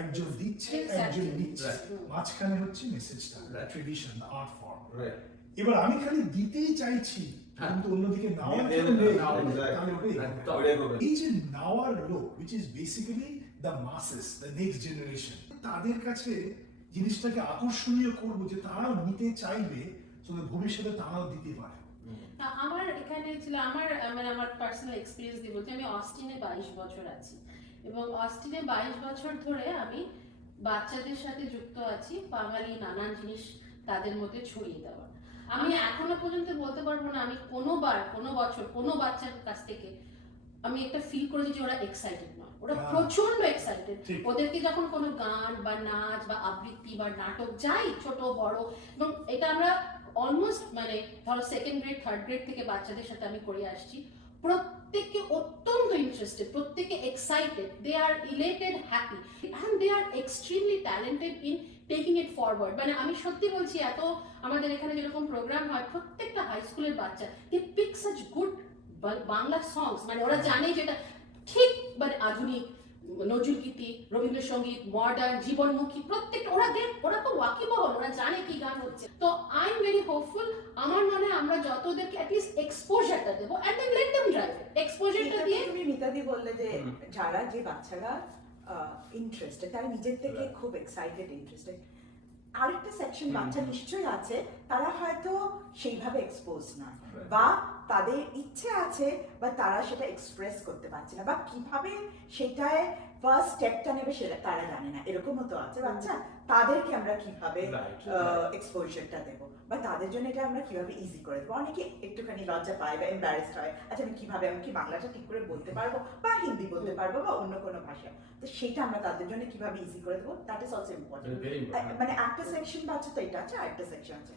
একজন দিচ্ছে একজন নিচ্ছে, মাঝখানে হচ্ছে মেসেজটা, ট্রেডিশন, আর্ট ফর্ম। Right. এবার আমি খালি দিতেই চাইছি, কিন্তু অন্যদিকে নেওয়ার নিতে কেউ নেই, exactly. তাহলে ওটাই একদম। ওটাই করবে। এই যে নেওয়ার লোক, which is basically the masses, the next generation, তাদের কাছে জিনিসটাকে আকর্ষণীয় করবো যে তারাও নিতে চাইবে, so that ভবিষ্যতে তারাও দিতে পারে। আমার এখানে ছিল আমার পার্সোনাল এক্সপিরিয়েন্স দিয়ে বলতে, আমি অস্টিনে 22 বছর আছি এবং অস্টিনে 22 বছর ধরে আমি বাচ্চাদের সাথে যুক্ত আছি, বাঙালি নানান জিনিস তাদের মধ্যে ছড়িয়ে দেওয়া। আমি এখনো পর্যন্ত বলতে পারবো না আমি কোনো বছর কোনো বাচ্চার কাছ থেকে আমি একটা ফিল করেছি যে ওরা এক্সাইটেড নয়, ওরা প্রচন্ড এক্সাইটেড। ঠিক। ওদেরকে যখন কোনো গান বা নাচ বা আবৃত্তি বা নাটক যাই ছোট বড়, এবং এটা আমরা অলমোস্ট মানে ধরো সেকেন্ড গ্রেড থার্ড গ্রেড থেকে বাচ্চাদের সাথে আমি করে আসছি, প্রত্যেকে অত্যন্ত ইন্টারেস্টেড, প্রত্যেকে excited, they are elated, happy, and they are extremely talented in taking it forward. মানে আমি সত্যি বলছি, এত আমাদের এখানে যেরকম প্রোগ্রাম হয়, প্রত্যেকটা হাই স্কুলের বাচ্চা দে পিক সাচ গুড বাংলা সংস, মানে ওরা জানে যেটা ঠিক মানে আধুনিক নজরুলগীতি, রবীন্দ্রসঙ্গীত, মডার্ন, জীবনমুখী, প্রত্যেকটা ওরা তো ওয়াকিবহল, ওরা জানে কি গান হচ্ছে। তো আই এম ভেরি হোপফুল, আমার মনে হয় আমরা যত ওদেরকে অ্যাটলিস্ট এক্সপোজারটা দেবো, and then let them drive, এক্সপোজারটা দিয়ে। তুমি মিতাদি বললে যে যে বাচ্চারা ইন্টারেস্টেড, তারা নিজের থেকে খুব এক্সাইটেড, ইন্টারেস্টেড। আরেকটা সেকশন বাচ্চা নিশ্চয়ই আছে, তারা হয়তো সেইভাবে এক্সপোজ না, বা তাদের ইচ্ছে আছে বা তারা সেটা এক্সপ্রেস করতে পারছে না, বা কিভাবে সেটায় ফার্স্ট স্টেপটা নেবে সেটা তারা জানে না, এরকমও তো আছে বাচ্চা। তাদেরকে আমরা কিভাবে এক্সপোজারটা দেবো, বা তাদের জন্য এটা আমরা কিভাবে ইজি করে দেবো। অনেকে একটুখানি লজ্জা পায় বা এম্বারেসড হয়, আচ্ছা আমি কি বাংলাটা ঠিক করে বলতে পারবো বা হিন্দি বলতে পারবো বা অন্য কোনো ভাষা, তো সেটা আমরা তাদের জন্য কিভাবে ইজি করে দেবো, দ্যাট ইজ অলসো ইম্পর্টেন্ট। মানে একটা সেকশন বাচ্চা তো এটা আছে, আরেকটা সেকশন আছে।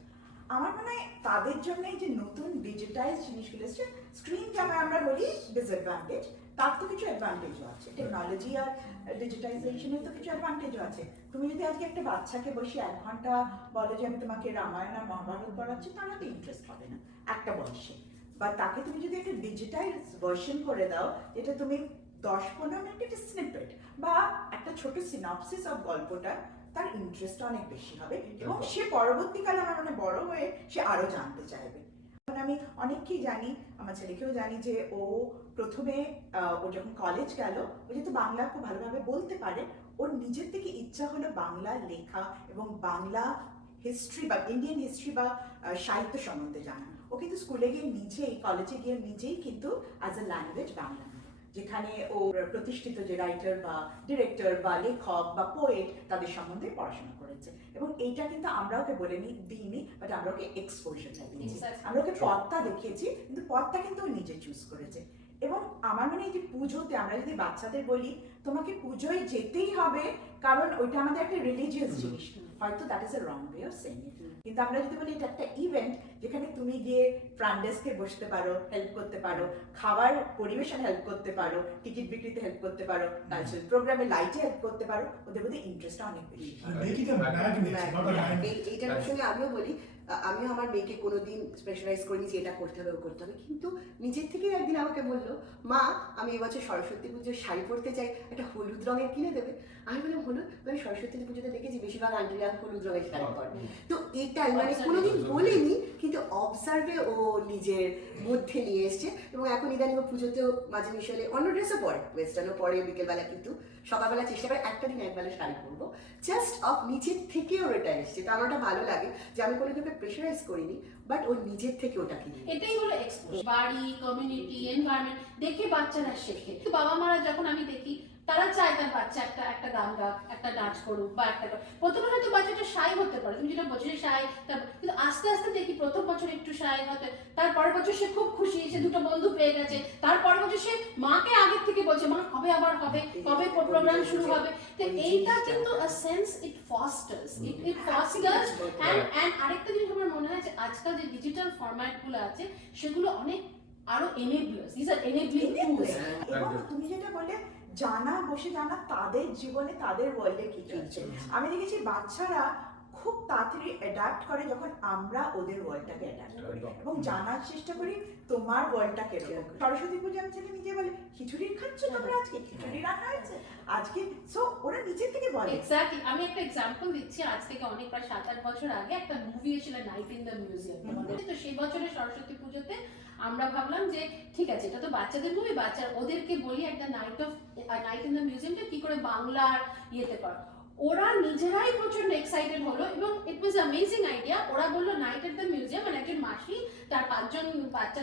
আমার মনে হয় তাদের জন্য এই যে নতুন ডিজিটাইজ জিনিসগুলো এসছে, স্ক্রিন যেমন আমরা বলি ডিসঅ্যাডভান্টেজ, তার তো কিছু অ্যাডভান্টেজও আছে। টেকনোলজি আর ডিজিটাইজেশনের তো কিছু অ্যাডভান্টেজও আছে। তুমি যদি আজকে একটা বাচ্চাকে বসে 1 ঘন্টা বলো যে আমি তোমাকে রামায়ণ আর মহাভারত পড়াচ্ছি, তারা তো ইন্টারেস্ট হবে না একটা বয়সে। বা তাকে তুমি যদি একটা ডিজিটাইজ ভার্সন করে দাও, যেটা তুমি 10-15 মিনিট স্নিপেট বা একটা ছোট সিনপসিস অফ গল্পটা, তার ইন্টারেস্ট অনেক বেশি হবে এবং সে পরবর্তীকালে আমার মানে বড় হয়ে সে আরো জানতে চাইবে। আমি অনেককেই জানি, আমার ছেলেকেও জানি যে ও প্রথমে ও যখন কলেজ গেল, ও যেহেতু বাংলা খুব ভালোভাবে বলতে পারে, ওর নিজের থেকে ইচ্ছা হলো বাংলা লেখা এবং বাংলা হিস্ট্রি বা ইন্ডিয়ান হিস্ট্রি বা সাহিত্য সম্বন্ধে জানা। ও কিন্তু স্কুলে গিয়ে নিজেই, কলেজে গিয়ে নিজেই কিন্তু অ্যাজ এ ল্যাঙ্গুয়েজ বাংলা, যেখানে ও প্রতিষ্ঠিত যে রাইটার বা ডিরেক্টর বা লেখক বা পোয়েট তাদের সম্বন্ধে পড়াশোনা করেছে। এবং এইটা কিন্তু আমরা ওকে বলে দিইনি, বাট আমরা ওকে এক্সপোজারটা দিয়েছি, আমরা ওকে পথটা দেখিয়েছি, কিন্তু পথটা কিন্তু ও নিজে চুজ করেছে। এবং আমার মানে এই যে পুজোতে আমরা যদি বাচ্চাদের বলি, তো তোমাকে পুজোয় যেতেই হবে কারণ ওইটা আমাদের একটা রিলিজিয়াস জিনিস, হয়তো that is A wrong way of saying ইট। কিন্তু আমরা যদি বলি এটা একটা ইভেন্ট যেখানে তুমি গিয়ে ফ্রন্ট ডেস্কে বসতে পারো, হেল্প করতে পারো, খাবার পরিবেশন হেল্প করতে পারো, টিকিট বিক্রিতে হেল্প করতে পারো, কালচারাল প্রোগ্রামে লাইটে হেল্প করতে পারো, ওদের মধ্যে ইন্টারেস্টটা অনেক বেশি। Make it a magnet, not a magnet. এইটার সঙ্গে আমিও বলি, আমিও আমার মেয়েকে কোনোদিন স্পেশালাইজ করিনি যে এটা করতে হবে ও করতে হবে, কিন্তু নিজের থেকেই একদিন আমাকে বললো, মা আমি এবছর সরস্বতী পুজোর শাড়ি পরতে চাই, একটা হলুদ রঙের কিনে দেবে। আমি বললাম হলুদ, আমি সরস্বতী পুজোতে দেখেছি বেশিরভাগ আন্টিরা হলুদ রঙের শাড়ি পরে। তো এটাই মানে কোনোদিন বলিনি, কিন্তু অবজার্ভে ও নিজের মধ্যে নিয়ে এসছে। এবং এখন ইদানিং ও পুজোতেও মাঝে মিশালে অন্য ড্রেসও পরে, ওয়েস্টার্নও পরে বিকেলবেলা, কিন্তু সকালবেলা চেষ্টা করে একটা দিন একবেলা শাড়ি পরবো, জাস্ট অফ নিজের থেকে ওর এটা এসছে। তো আমার ওটা ভালো লাগে যে আমি কোনো দিকে প্রেশারাইজ করিনি, বাট ওর নিজের থেকে ওটা কিনে। এটাই হলো এক্সপোজ। বাড়ি, কমিউনিটি, এনভায়রনমেন্ট দেখে বাচ্চারা শেখে। তো বাবা মারা যখন আমি দেখি তারা চায় তার বাচ্চা একটা গান গাক, একটা নাচ করুক, বা একটা প্রথমে হয়তো বাচ্চাটা শাই হতে পারে, তুমি যেটা বলছো শাই, কিন্তু আস্তে আস্তে দেখি প্রথম বছর একটু শাই হতে, তারপরের বছর সে খুব খুশি, সে দুটো বন্ধু পেয়ে গেছে, তারপরের বছর সে মাকে আগের থেকে বলছে মা কবে আবার হবে, কবে প্রোগ্রাম শুরু হবে। তো এইটা কিন্তু a sense it fosters, it fosters and আরেকটা জিনিস আমার মনে হয় যে আজকাল যে ডিজিটাল ফরম্যাট গুলো আছে সেগুলো অনেক আরো enablers, these are enabling tools। এবং তুমি যেটা বললে জানা, বসে জানা তাদের জীবনে তাদের ওয়ার্ল্ডে কি চলছে। আমি দেখেছি বাচ্চারা খুব তাড়াতাড়ি অ্যাডাপ্ট করে যখন আমরা ওদের ওয়ার্ল্ডটাকে অ্যাডাপ্ট করি এবং জানার চেষ্টা করি তোমার ওয়ার্ল্ডটা কেরকম। সরস্বতী পুজো আমি ছেলে নিজে বলে খিচুড়ি খাচ্ছ তোমরা আজকে, খিচুড়ি রান্না হয়েছে আজকে, সো ওরা নিজের থেকে বলে। এক্স্যাক্টলি, আমি একটা এক্সাম্পল দিচ্ছি। আজ থেকে অনেক প্রায় 7-8 বছর আগে একটা মুভি এসেছিল নাইট ইন দ্য মিউজিয়াম আমাদের। তো সেই বছরের সরস্বতী পুজোতে আমরা ভাবলাম যে ঠিক আছে এটা তো বাচ্চাদের মুভি, ওদেরকে বলি একটা নাইট ইন দ্য মিউজিয়ামটা কি করে বাংলার ইয়েতে কর। ওরা নিজেরাই প্রচন্ড এক্সাইটেড হলো এবং ইট ওয়াজ অ্যামেজিং আইডিয়া। ওরা বললো নাইট এট দ্য মিউজিয়াম, মানে একজন মাসি তার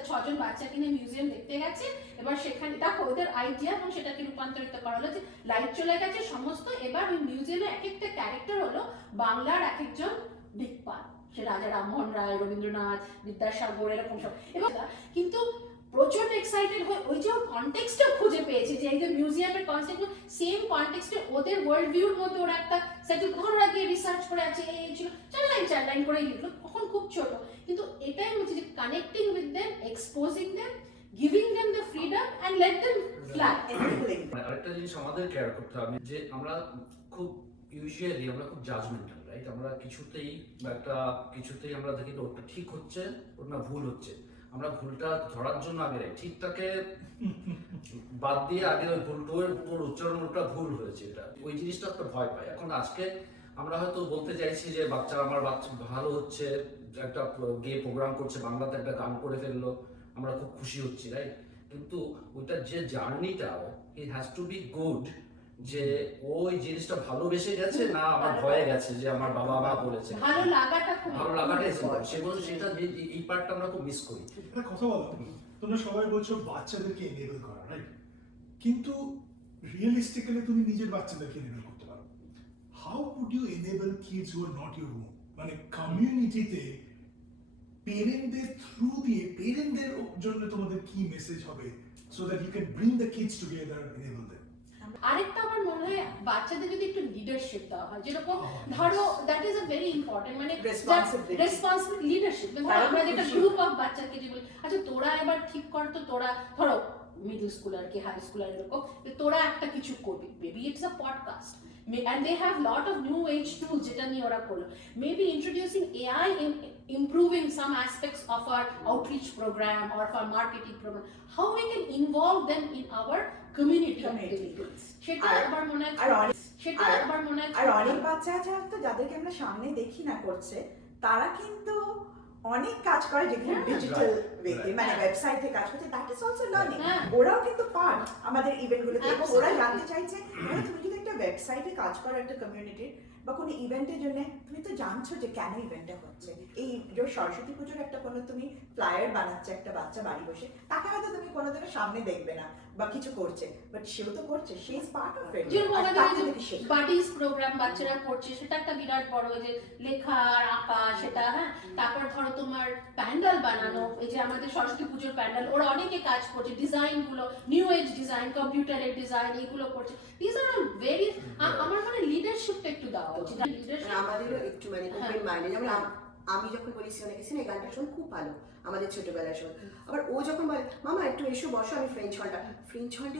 6জন বাচ্চা কিনে মিউজিয়াম দেখতে গেছে। এবার সেখানে দেখো ওদের আইডিয়া এবং সেটাকে রূপান্তরিত করা হলো যে লাইট চলে গেছে সমস্ত, এবার ওই মিউজিয়ামে এক একটা ক্যারেক্টার হলো বাংলার এক একজন দিকপাল, সে রাজা রামমোহন রায়, রবীন্দ্রনাথ, বিদ্যাসাগর, এরকম সব। এবং কিন্তু প্রচন্ড এক্সাইটেড হয়ে ওই যে কনটেক্সটটা খুঁজে পেয়েছে যে এই যে মিউজিয়ামের কনসেপ্ট সেম কনটেক্সটে ওদের ওয়ার্ল্ড ভিউর মধ্যে ওরা একটা সেটেল ঘর গিয়ে রিসার্চ করে আছে, এই ছিল 4 লাইন করেই লিখলো, তখন খুব ছোট। কিন্তু এটাই হচ্ছে যে connecting with them, exposing them, giving them the freedom and let them fly. আরেকটা জিনিস আমাদের কেয়ার করতে হবে যে আমরা খুব ইউজুয়ালি আমরা খুব জাজমেন্টাল, রাইট? আমরা কিছুতেই আমরা দেখি যে ওটা ঠিক হচ্ছে, ওটা না ভুল হচ্ছে। আমরা ভুলটা ধরার জন্য আগে রাইট, ঠিকটাকে বাদ দিয়ে আগে ওই ভুলটার উচ্চারণটা ভুল হয়েছে, এটা ওই জিনিসটা একটা ভয় পাই। এখন আজকে আমরা হয়তো বলতে চাইছি যে আমার বাচ্চা ভালো হচ্ছে, একটা গিয়ে প্রোগ্রাম করছে, বাংলাতে একটা গান করে ফেললো, আমরা খুব খুশি হচ্ছি, রাইট? কিন্তু ওইটার যে জার্নিটা, it has to be good, যে ওই জিনিসটা ভালোবেসে গেছে না আমার ভয়ে গেছে যে আমার বাবা মা বলেছে। ভালো লাগাটাই সেটা এই পার্টটা আমরা খুব মিস করি। একটা কথা বলো, তোমরা সবাই বলছো বাচ্চাদেরকে এনেবল করা, রাইট? কিন্তু রিয়েলিস্টিক্যালি তুমি নিজের বাচ্চাদেরকে এনেবল করতে পারো। How would you enable kids who are not your own? মানে কমিউনিটিতে পেরেন্টদের থ্রু দিয়ে পেরেন্টদের জন্য তোমাদের কি মেসেজ হবে so that you can bring the kids together, enable them? আরেকটা আমার মনে হয় বাচ্চাদের যদি একটু লিডারশিপ দেওয়া হয়, যেরকম ধরো that is a very important, মানে রেসপন্সিবল লিডারশিপ। আমরা যেটা গ্রুপ অফ বাচ্চাকে যে বলি আচ্ছা তোরা এবার ঠিক কর, তো তোরা ধরো মিডল স্কুল আর কি হাই স্কুল আর এরকম, তোরা একটা কিছু করবি, maybe it's a podcast and they have lot of new age tools যেটা নিয়ে ওরা করলো, maybe introducing AI in improving some aspects of our outreach program or of our marketing program, how we can involve them in our community activities, সেটা আবার মনে হয় আর অনেক বাচ্চা আছে তো যাদেরকে আমরা সামনে দেখি না করছে, তারা কিন্তু অনেক কাজ করে যেগুলো ডিজিটাল ওয়েতে, মানে ওয়েবসাইটে কাজ করছে, দ্যাট ইজ অলসো লার্নিং। ওরাও কিন্তু পার্ট আমাদের ইভেন্টগুলোতে, এবং ওরা জানতে চাইছে তুমি যদি একটা ওয়েবসাইটে কাজ করো একটা কমিউনিটির, বা কোনো ইভেন্টের জন্য তুমি তো জানছো যে কেন ইভেন্টটা হচ্ছে। এই যে সরস্বতী পুজোর একটা কোনো তুমি ফ্লায়ার বানাচ্ছে একটা বাচ্চা বাড়ি বসে, তাকে হয়তো তুমি কোনোদিনও সামনে দেখবে না বা কিছু করছে, বাট সেও তো করছে, সে ইজ পার্ট অফ ইট। যেরকম আমাদের বাডিজ প্রোগ্রাম বাচ্চারা করছে, সেটা একটা বিরাট বড়, এই যে লেখা আর আঁকা সেটা, হ্যাঁ। তারপর ধরো তোমার প্যান্ডেল বানানো, এই যে আমাদের সরস্বতী পুজোর প্যান্ডেল, ওরা অনেকে কাজ করছে, ডিজাইন গুলো, নিউ এজ ডিজাইন, কম্পিউটারের ডিজাইন, এগুলো করছে। দিস আর ভেরি, আমার মানে লিডারশিপটা একটু দেওয়া উচিত। লিডারশিপ আমাদেরও একটু মানে ওপেন মাইন্ডে, যেমন আমি যখন বলি সিওনে গেছি না, এই গানটা শোন খুব ভালো, আমাদের ছোটবেলার শোন। আবার ও যখন বলে মামা একটু এসো বসো, আমি ফ্রেঞ্চ হলটা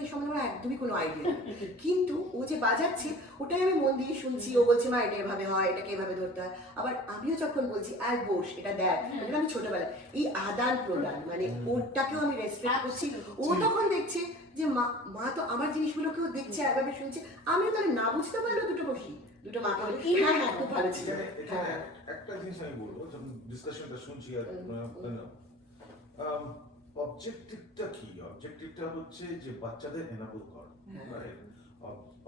এই সম্বন্ধে আমার একদমই কোনো আইডিয়া নেই, কিন্তু ও যে বাজাচ্ছে ওটাই আমি মন দিয়ে শুনছি। ও বলছে মা এটা এভাবে হয়, এটাকে এভাবে ধরতে হয়। আবার আমিও যখন বলছি আর বস এটা দেখ, ওটা আমি ছোটবেলায় এই আদান প্রদান মানে ওটাকেও আমি রেসপেক্ট করছি। ও তখন দেখছে যে মা তো আমার জিনিসগুলোকেও দেখছে, এভাবে শুনছে, আমিও তাহলে না বুঝতে পারলেও দুটো বসি, দুটো মাকে বলি হ্যাঁ হ্যাঁ খুব ভালো ছিল। এখানে একটা জিনিস আমি বলবো, যখন ডিসকাশনটা শুনছি আর অবজেক্টিভটা কি? অবজেক্টিভটা হচ্ছে যে বাচ্চাদের এনাবল করা, রাইট?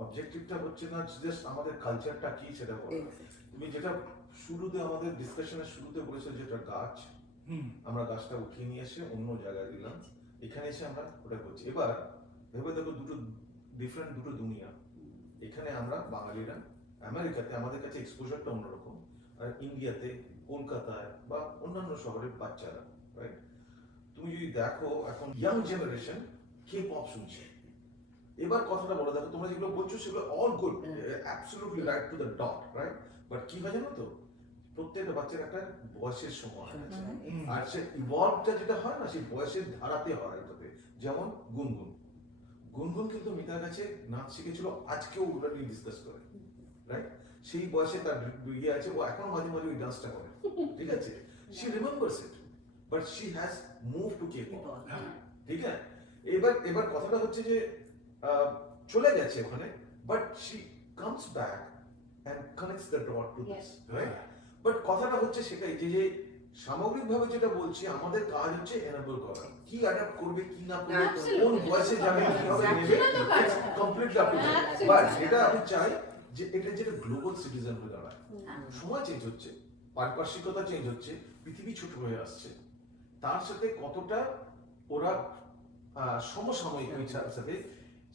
অবজেক্টিভটা হচ্ছে না জাস্ট আমাদের কালচারটা কি সেটা বলা। তুমি যেটা শুরুতে আমাদের ডিসকাশনের শুরুতে বলেছো যেটা গাছ, আমরা গাছটা উঠিয়ে নিয়ে এসে অন্য জায়গায় দিলাম, এখানে এসে আমরা ওটা করছি। এবার ভেবে দেখো দুটো ডিফারেন্ট দুটো দুনিয়া। এখানে আমরা বাঙালিরা আমেরিকাতে আমাদের কাছে এক্সপোজারটা অন্যরকম, আর ইন্ডিয়াতে কলকাতায় বা অন্যান্য শহরের বাচ্চারা, রাইট? তুমি যদি দেখো এখন ইয়াং জেনারেশন কে পপ শুনছে। এবার কথাটা বলে দেখো, তোমরা যেগুলো বলছো সেগুলো all good, absolutely right to the dot, right? But কি হয় জানো তো, প্রত্যেকটা বাচ্চার একটা বয়সের সময় আছে, আর সে ইভলভটা যেটা হয় না সেই বয়সের ধারাতে হয় এটাতে। যেমন গুনগুন কিন্তু মিতার কাছে নাচ শিখেছিল, আজকেও ওটা নিয়ে ডিসকাস করে, রাইট? সেই বয়সে তার ইয়ে আছে, ও এখনো মাঝে মাঝে ওই ডান্সটা করে, ঠিক আছে? She remembers it, but she has move to K-pop, ঠিক আছে? এবার কথাটা হচ্ছে যে চলে গেছে ওখানে, but she comes back and connects the dot to this, right? But কথাটা হচ্ছে সেটাই যে সামগ্রিকভাবে যেটা বলছি, আমাদের কাজ হচ্ছে এনাবল করা, কি অ্যাডাপ্ট করবে কি না করবে, কোন বয়সে যাবে, কিভাবে নেবে, completely up to them. But যেটা আমি চাই যে এটা যেটা গ্লোবাল সিটিজেন হয়ে দাঁড়ায়। সময় চেঞ্জ হচ্ছে, পারিপার্শ্বিকতা চেঞ্জ হচ্ছে, পৃথিবী ছোট হয়ে আসছে, তার সাথে কতটা ওরা সমসাময়িক হয়েছে সাথে,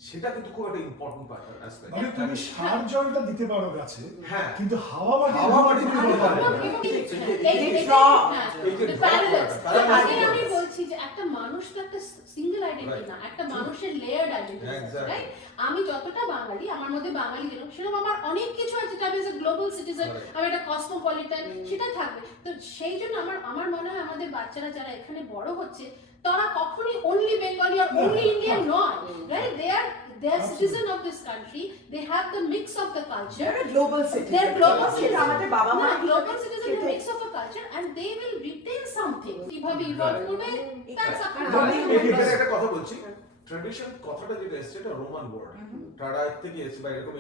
সেটা কিন্তু খুব একটা ইম্পর্টেন্ট পার্ট অ্যাসপেক্ট। মানে তুমি সার জলটা দিতে পারো গাছে, হ্যাঁ, কিন্তু হাওয়া মাটি আমি বলছি যে একটা মানুষ তো একটা সিঙ্গেল আইডেন্টিটি না, একটা মানুষের লেয়ার্ড আইডেন্টিটি, রাইট? আমি যতটা বাঙালি, আমার মধ্যে বাঙালি যেরকম, সেরকম আমার অনেক কিছু আছে, যেটা আমি এজ এ গ্লোবাল সিটিজেন, আমি একটা কসমোপলিটান, সেটা থাকবে। তো সেই জন্য আমার মনে হয় আমাদের বাচ্চারা যারা এখানে বড় হচ্ছে, তারা কখনোই only Bengali or only Indian নয়, right? They are citizen of this country. They have the mix of the culture. They're a global citizen. They're global citizen. আমাদের বাবা মা global citizen, the mix of a culture, and they will retain something. কিভাবে evolve করবে, that's up to them. একটা কথা বলছি, tradition কথাটা যেটা এসেছে এটা রোমান ওয়ার্ড, ট্রাডা থেকে এসেছে বা এরকম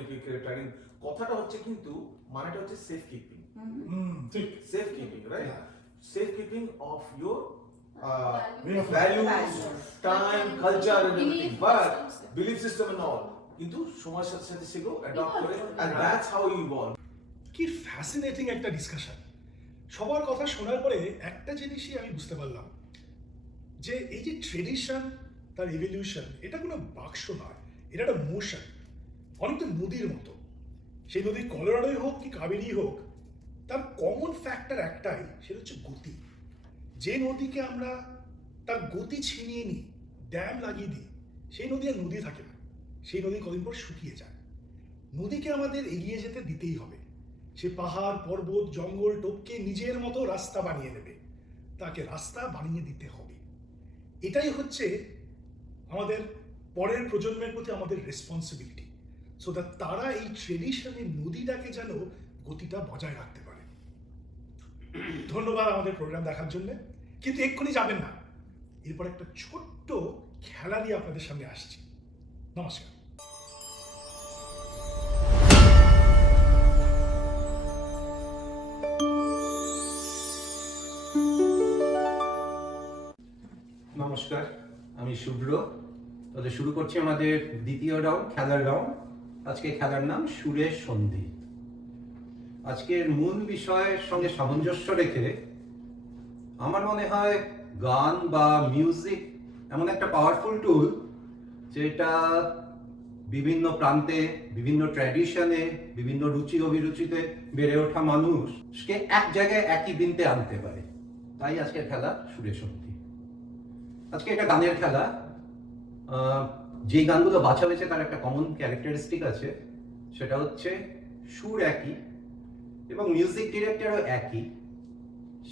ট্র্যাডিং কথাটা হচ্ছে, কিন্তু মানেটা হচ্ছে সেফ কিপিং, ঠিক safe keeping, right? Safe keeping of your values, time, culture and everything, but belief system and all, কিন্তু সময়ের সাথে সাথে সেগুলো অ্যাডপ্ট করে, and that's how you evolve. কি ফ্যাসিনেটিং একটা ডিসকাশন। সবার কথা শোনার পরে একটা জিনিসই আমি বুঝতে পারলাম, যে এই যে ট্রেডিশন, তার ইভলিউশন, এটা কোনো বাক্স নয়, এটা একটা মোশন, অনেকটা নদীর মতো। সেই নদী কলোরাডোই হোক কি কাবেরি হোক, তার কমন ফ্যাক্টর একটাই, সেটা হচ্ছে গতি। যে নদীকে আমরা তার গতি ছিনিয়ে নিই, ড্যাম লাগিয়ে দিই, সেই নদী আর নদী থাকে না, সেই নদী কদিন পর শুকিয়ে যায়। নদীকে আমাদের এগিয়ে যেতে দিতেই হবে। সে পাহাড় পর্বত জঙ্গল টপকে নিজের মতো রাস্তা বানিয়ে নেবে, তাকে রাস্তা বানিয়ে দিতে হবে। এটাই হচ্ছে আমাদের পরের প্রজন্মের প্রতি আমাদের রেসপন্সিবিলিটি, সো দ্যাট তারা এই ট্রেডিশনের নদীটাকে যেন গতিটা বজায় রাখতে পারে। ধন্যবাদ আমাদের প্রোগ্রাম দেখার জন্য, কিন্তু এক্ষুনি যাবেন না, এরপর একটা ছোট্ট খেলা নিয়ে আপনাদের সামনে আসছি। নমস্কার। নমস্কার, আমি শুভ্র। তাহলে শুরু করছি আমাদের দ্বিতীয় রাউন্ড, খেলার রাউন্ড। আজকে খেলার নাম সুরের সন্ধি। আজকের মূল বিষয়ের সঙ্গে সামঞ্জস্য রেখে আমার মনে হয় গান বা মিউজিক এমন একটা পাওয়ারফুল টুল যেটা বিভিন্ন প্রান্তে, বিভিন্ন ট্র্যাডিশনে, বিভিন্ন রুচি অভিরুচিতে বেড়ে ওঠা মানুষকে এক জায়গায় একই বিনতে আনতে পারে। তাই আজকের খেলা সুরে সন্ধি। আজকে এটা গানের খেলা। যে গানগুলো বাছা হয়েছে তার একটা কমন ক্যারেক্টারিস্টিক আছে, সেটা হচ্ছে সুর একই এবং মিউজিক ডিরেক্টরও একই।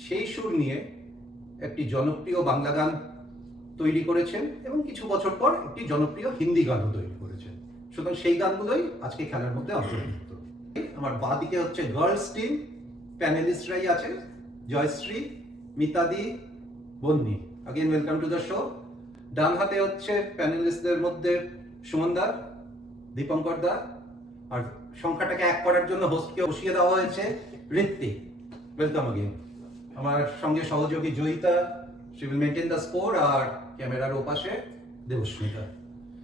সেই সুর নিয়ে একটি জনপ্রিয় বাংলা গান তৈরি করেছেন এবং কিছু বছর পর একটি জনপ্রিয় হিন্দি গানও তৈরি করেছেন। সুতরাং সেই গানগুলোই আজকে খেলার মধ্যে অন্তর্ভুক্ত। আমার বাঁ দিকে হচ্ছে গার্লস টিম, প্যানেলিস্টরাই আছে জয়শ্রী, মিতাদি, Bonni. Again welcome to the show. ডান হাতে হচ্ছে প্যানেলিস্টদের মধ্যে সুমন দা, দীপঙ্কর দা, আর সংখ্যাটাকে এক করার জন্য হোস্টকে বসিয়ে দেওয়া হয়েছে ঋত্বিক। Welcome again. আমার সঙ্গে সহযোগী Joyita, she will maintain the score, আর ক্যামেরার ওপাশে দেবস্মিতা।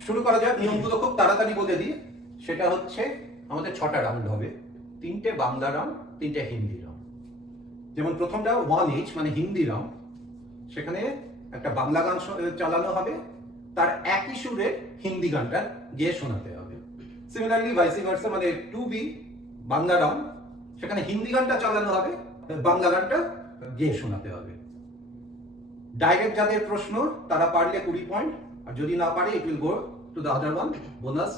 শুরু করা যাক। নিয়মগুলো খুব তাড়াতাড়ি বলে দিই। সেটা হচ্ছে আমাদের 6টা রাউন্ড হবে, 3টে বাংলা রাউন্ড, 3টে হিন্দি রাউন্ড। যেমন প্রথমটা 1H মানে হিন্দি রাউন্ড, সেখানে একটা বাংলা গান চালানো হবে, তার একই সুরে হিন্দি গানটা গেয়ে শোনাতে হবে। সিমিলারলি ভাইসি ভার্সা মানে 2B বাংলা রাউন্ড, সেখানে হিন্দি গানটা চালানো হবে, বাংলা গানটা গেয়ে শোনাতে হবে। ডাইরেক্ট যাদের প্রশ্ন তারা পারলে 20 পয়েন্ট, আর যদি না পারে it will go to the other one, bonus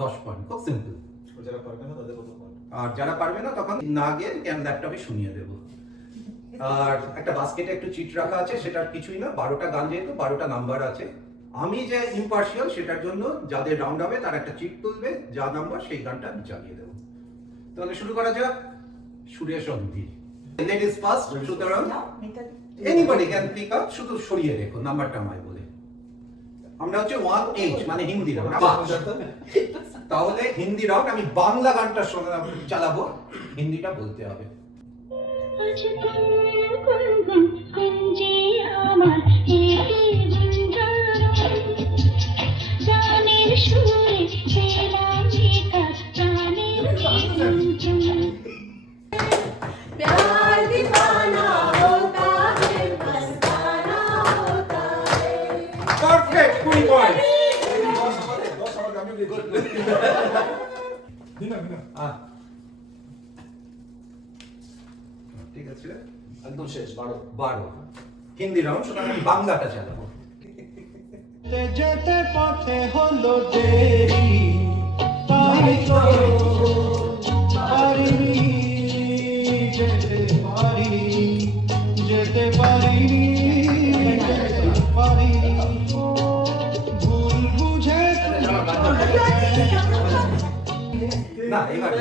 10 point. খুব সিম্পল। যারা পারবে না তাদের কত পয়েন্ট? আর যারা পারবে না তখন না গিয়ে ল্যাপটপে শুনিয়ে দেবো। আর একটা বাস্কেটে একটু চিট রাখা আছে, সেটার কিছুই না, 12টা গান যেহেতু 12টা নাম্বার আছে। আমি যে ইম্পার্শিয়াল সেটার জন্য যাদের রাউন্ড হবে তার একটা চিট তুলবে, যা নাম্বার সেই গানটা আমি চালিয়ে দেবো। তাহলে শুরু করা যাক। সুরে সন্ধি। লেডিস ফার্স্ট, সুতরাং এনিবডি ক্যান পিক আপ, শুধু সরিয়ে রেখো নাম্বারটা আমায় বলে। আমরা হচ্ছে 1H মানে হিন্দি রাউন্ড। তাহলে হিন্দি রাউন্ড, আমি বাংলা গানটা চালাবো, হিন্দিটা বলতে হবে। प्यार दीवाना होता है, मस्ताना होता है। Perfect 20 point. ঠিক আছে, একদম শেষ 12 হিন্দি রাউন্ড। সুতরাং আমি বাংলাটা চালাবো। যেতে পথে হলো দেরি, তাই তো পারিনি যেতে পারি, যেতে পারি, যেতে পারি, ভুল বুঝে না এবার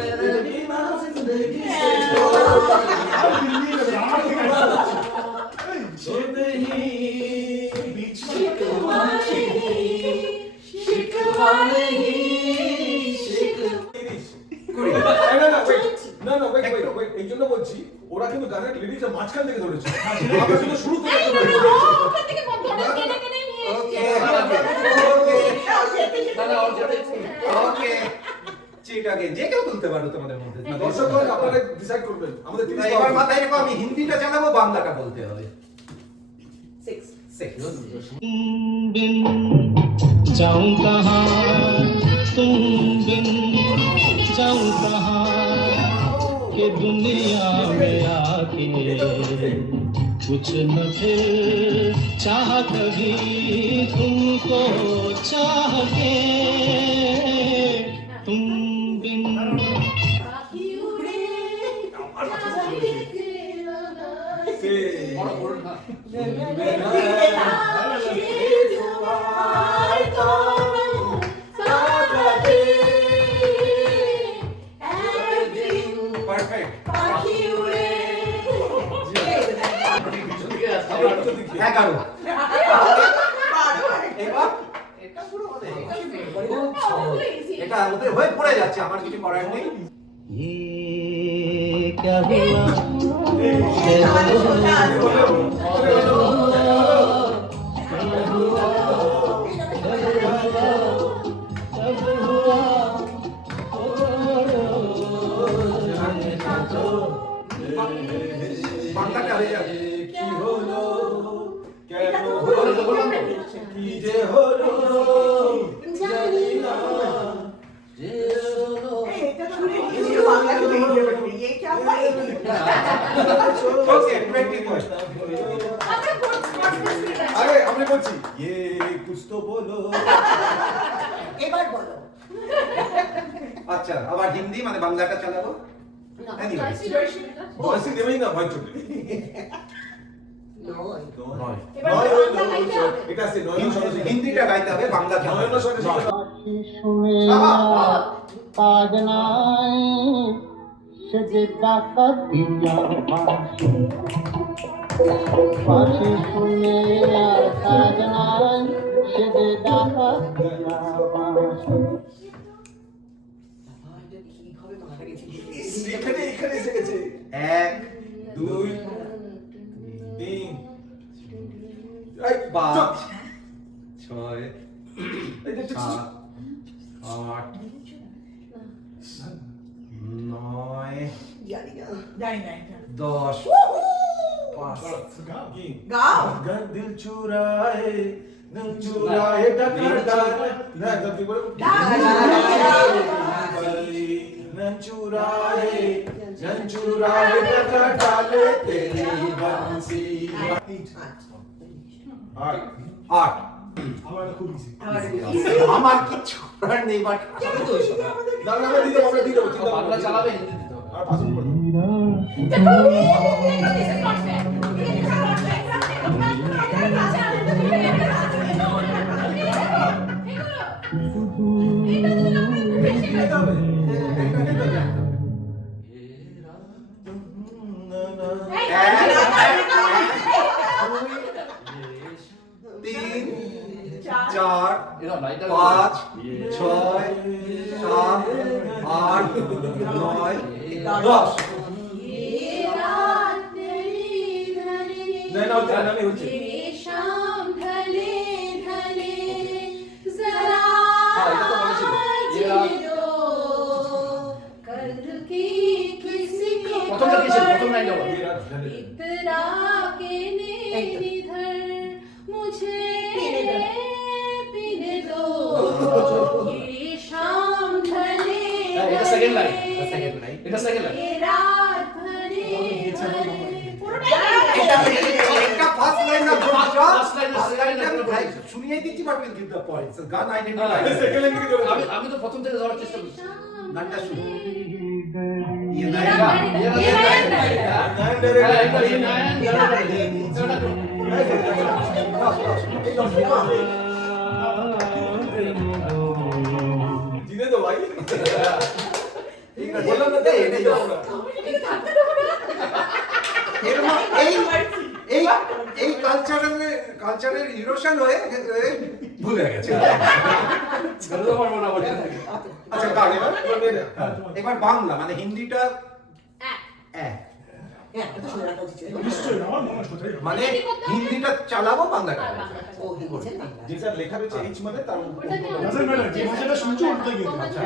এই জন্য বলছি ওরা কিন্তু গানের লিরিক্সের মাঝখান থেকে ধরেছে, আমরা কিন্তু শুরু থেকে ধরেছি। ওখান থেকে ধরে টেনে টেনে নিয়ে ওকে ওকে চিট আগে যে কেউ তুলতে পারো তোমাদের মধ্যে। দর্শকগণ আপনারা ডিসাইড করবেন। আমাদের 30 এবার মাথায় রেখো, আমি হিন্দিটা চালাবো, বাংলাটা বলতে হবে। 6 बिन जाऊं कहाँ, तुम बिन जाऊं कहाँ, के दुनिया में आके कुछ न फिर चाह कभी तुमको चाह के, तुम बिन পারফেক্ট। 11 এবার এটা আমাদের হয়ে পড়ে যাচ্ছে, আমার কিছু করার নেই। ये क्या हुआ, বাংলাটা হয়ে যাবে। কি হলো কেন এটা তো হলো বললাম তো। কি যে হলো জানি না এটা শুনে কিছু বাংলা বেরিয়ে যাবে এই কি আমরা ওকে 20 পয়েন্ট। আমরা পড়ছি আরে আমি বলছি ये कुछ तो बोलो এবার বলো। আচ্ছা আবার হিন্দি মানে বাংলাটা চালাবো। Anyway. ভয়েসে দেবেই না ভয় চলে নয়। নয়। এবার নয় বাংলা গাইতে হবে। এটা আছে নয় সরস্বতী হিন্দিটা গাইতে হবে, বাংলা নয় চালাবো। সরস্বতী শুনে কাজ নাই সে যে ডাকাত দিয়া ফাঁসি ফাঁসি শুনে আর কাজ নাই সে যে ডাকাত দিয়া ফাঁসি। কিভাবে বাংলাটা গেছি? এখানে এখানে এসে গেছে 1 2 3 5 6 এই যে 7 8 9 জানি না। জানি না এটা 10 5 কি গাও गर दिल चुराए ना गलती बोलो नन चुराए टका डाले तेरी बंसी 8 8 আমার এটা খুব ইজি। আমার কিচ্ছু করার নেই বাট সবই তো ওইসব। দাঁড়া আমরা দিতে আমরা দিতে চিন্তা বাংলা চালাবে, হিন্দি দিতে হবে। আর পাসন করো তিন 4 এরা লাইটার 5 6 7 8 9 10 না না জানানি হচ্ছে शाम ढले ढले जरा हाँ, ये तो बोला ছিল। ये रात- जीने दो, कल की किसी को প্রথমটা কি ছিল? প্রথম লাইনটা বল। ये रात ढले इतरा के निधर मुझे पीने दो ये शाम ढले এটা সেকেন্ড লাইন, ढले, এটা সেকেন্ড লাইন, এটা সেকেন্ড লাইন। ये रात भरे भरे পুরোটাই এটা ফার্স্ট লাইন না First line, first line second আমি line, ভাই শুনিয়ে দিচ্ছি but will give the points গান হ্যাঁ, আইডেন্টিফাই সেকেন্ড লাইন থেকে ধরে আমি তো প্রথম থেকে ধরার চেষ্টা করছি। গানটা শুনো ये ये ये लाइन रात- ये ये लाइन रात- নাইন হ্যাঁ, এটা ডাইরেক্ট এই নায়ন, এটা জিনে তো ভাই ঠিক আছে বললাম না তো এই এটাই আমরা এই এই এই কালচারের ইরোশন হয়ে ভুলে গেছে ধরতে পারবো না বলে থাকে। আচ্ছা গান এবার বাংলা মানে হিন্দিটা এক হ্যাঁ, এটা তো শুনে রাখা উচিত ছিল। নিশ্চয়ই আমার মনে হয় সোজাই হবে। মানে হিন্দিটা চালাবো বাংলাটা আর বাংলাটা ও হিন্দি বাংলা। যে যার লেখা রয়েছে এইচ মানে তার ওটাকে Doesn't matter, যে ভাষাটা শুনছো ওটাই গিয়ে দেবে। আচ্ছা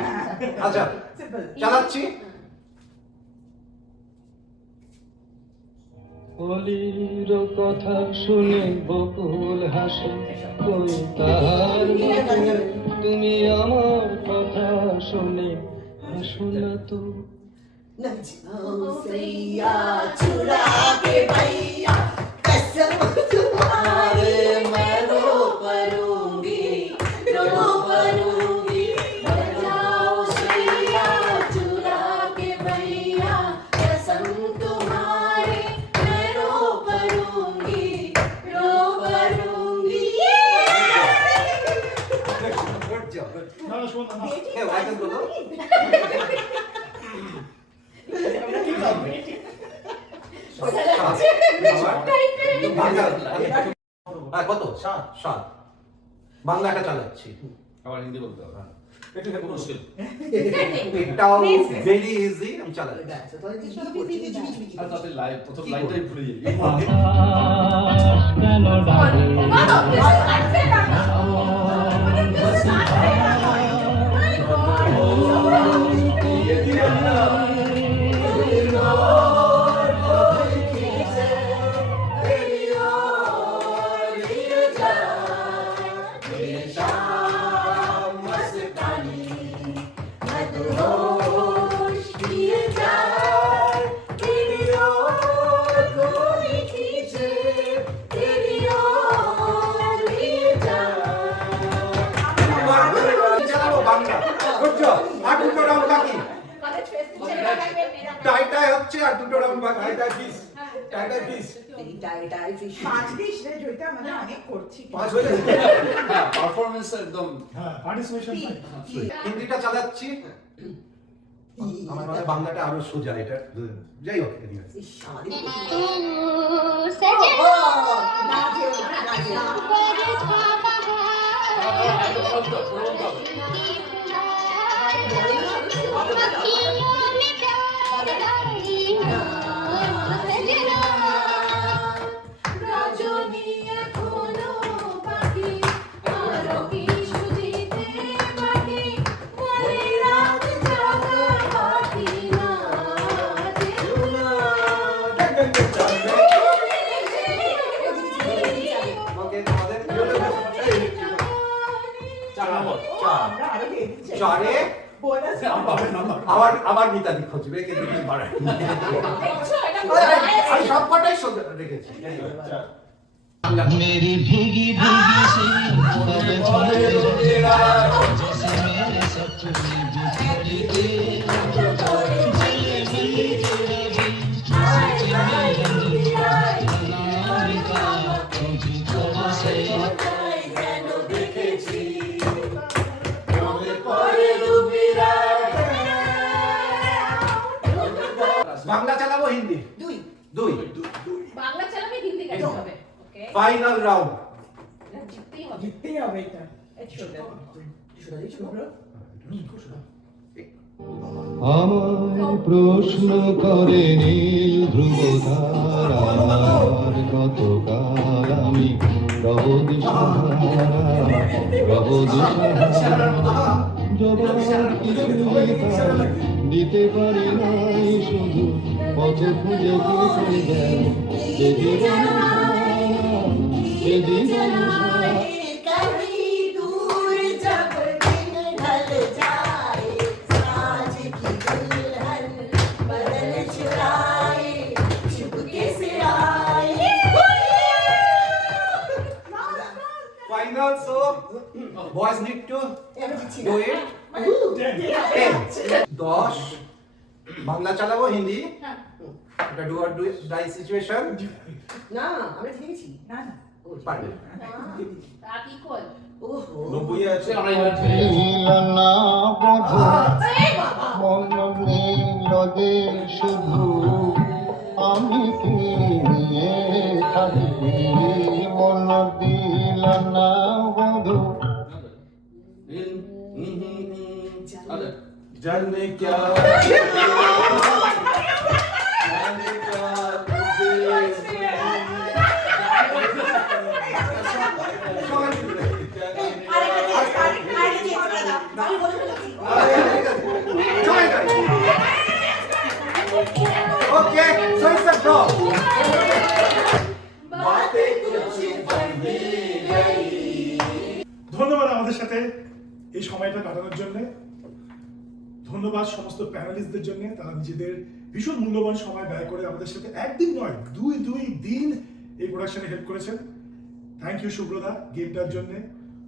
আচ্ছা সিম্পল চালাচ্ছি অলির কথা শুনে বকুল হাসে কই তার মতো তুমি আমার কথা শুনে হাসো না তো। सैया चुरा के भैया कसम तुम्हारे मैं रो करूंगी बजाओ सैया चुरा के भैया कसम तुम्हारे मैं रो करूंगी Good job, good. না, না, শোন না, না। Hey, why don't you go? কত 7 বাংলাটা চালাচ্ছি আবার হিন্দি বলতে হবে। একটু খুব মুশকিল। এটাও ভেরি ইজি আমি চালাচ্ছি আর তাতে লাইভ প্রথম লাইনটাই ভুলে যাই। আকাশ কেন ডাকে Oh, টাই হচ্ছে আর দুটো রাউন্ড বাকি। টাই পিস টাই পিস টাই ফিশ 5 ডিশ রে জয়িতা মানে অনেক করছি পাঁচ হয়ে যাবে। হ্যাঁ পারফরমেন্স একদম হ্যাঁ পার্টিসিপেশন হিন্দিটা চালাচ্ছি, আমার মনে হয় বাংলাটা আরো সোজা, এটা যাই হোক anyway। ইস, আমাদের तू सजना ও না যেও না, না যেও না। রজনী এখনো বাকি, আরো কিছু দিতে বাকি, বলে রাত জাগা বাকি না, যেও না। ওকে, তোমাদের চার নম্বর আমরা আরো দিয়ে দিচ্ছি চারে বোনাস আবার মিতালি খুঁজবে, কিন্তু কিছু বাড়ায় দেখছো, এটা আমি সব কটাই সোজা রেখেছি। मेरी भीगी भीगी सी पग चले जैसे मेरे सपने बिखरी के चले गई तेरा भी सोचे में नाम का तुझे थोड़ा से বাংলা চালাবো হিন্দি? দুই দুই। বাংলা চালাবে, হিন্দি গাইতে হবে। ওকে, ফাইনাল রাউন্ড। জিততেই হবে। জিততেই হবে এটা শুভ্র আমায় প্রশ্ন করে নীল ধ্রুব তারার কতকাল আমি রব দিশাহারা জবাব কিছুই তার দিতে পারি নাই, শুধু পথ খুঁজে খুঁজে দেয় যে জীবন যে জীবন कभी दूर जब दिन ढल जाए, साँझ की दुल्हन बदन चुराए, चुपके से आए। Final, so boys need to এবার জিতছি ডু না। ইট। 10 বাংলা চালাবো হিন্দি, হ্যাঁ। এটা ডু অর ডাই সিচুয়েশন। না আমরা জিতে গেছি। না না পারবে। তার equal। ওহো 90 আছে। আমরা এবার নীল না বধূ এই বাবা, মন নীল যে শুধু আমি কি নিয়ে থাকি, মন দিল না বধূ আরে জানে क्या जाने क्या तुझे আমি বলে ফেলেছি। ওকে, সো ইটস আ ড্র। बातें कुछ बंदी गई। ধন্যবাদ আমাদের সাথে এই সময়টা কাটানোর জন্য। ধন্যবাদ সমস্ত প্যানেলিস্টদের জন্য, তারা নিজেদের ভীষণ মূল্যবান সময় ব্যয় করে আমাদের সাথে একদিন নয় দুই দিন এই প্রোডাকশনে হেল্প করেছেন। থ্যাংক ইউ শুভ্রদা গেমটার জন্য,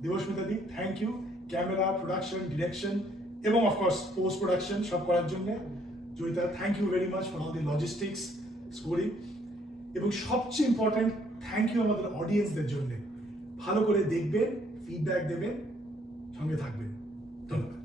Debasmita di thank you camera, production, direction এবং অফকোর্স পোস্ট প্রোডাকশন সব করার জন্য। Jayita thank you very much for all the logistics scoring, এবং সবচেয়ে ইম্পর্টেন্ট থ্যাংক ইউ আমাদের অডিয়েন্সদের জন্য। ভালো করে দেখবেন, ফিডব্যাক দেবেন, সঙ্গে থাকবেন। ধন্যবাদ।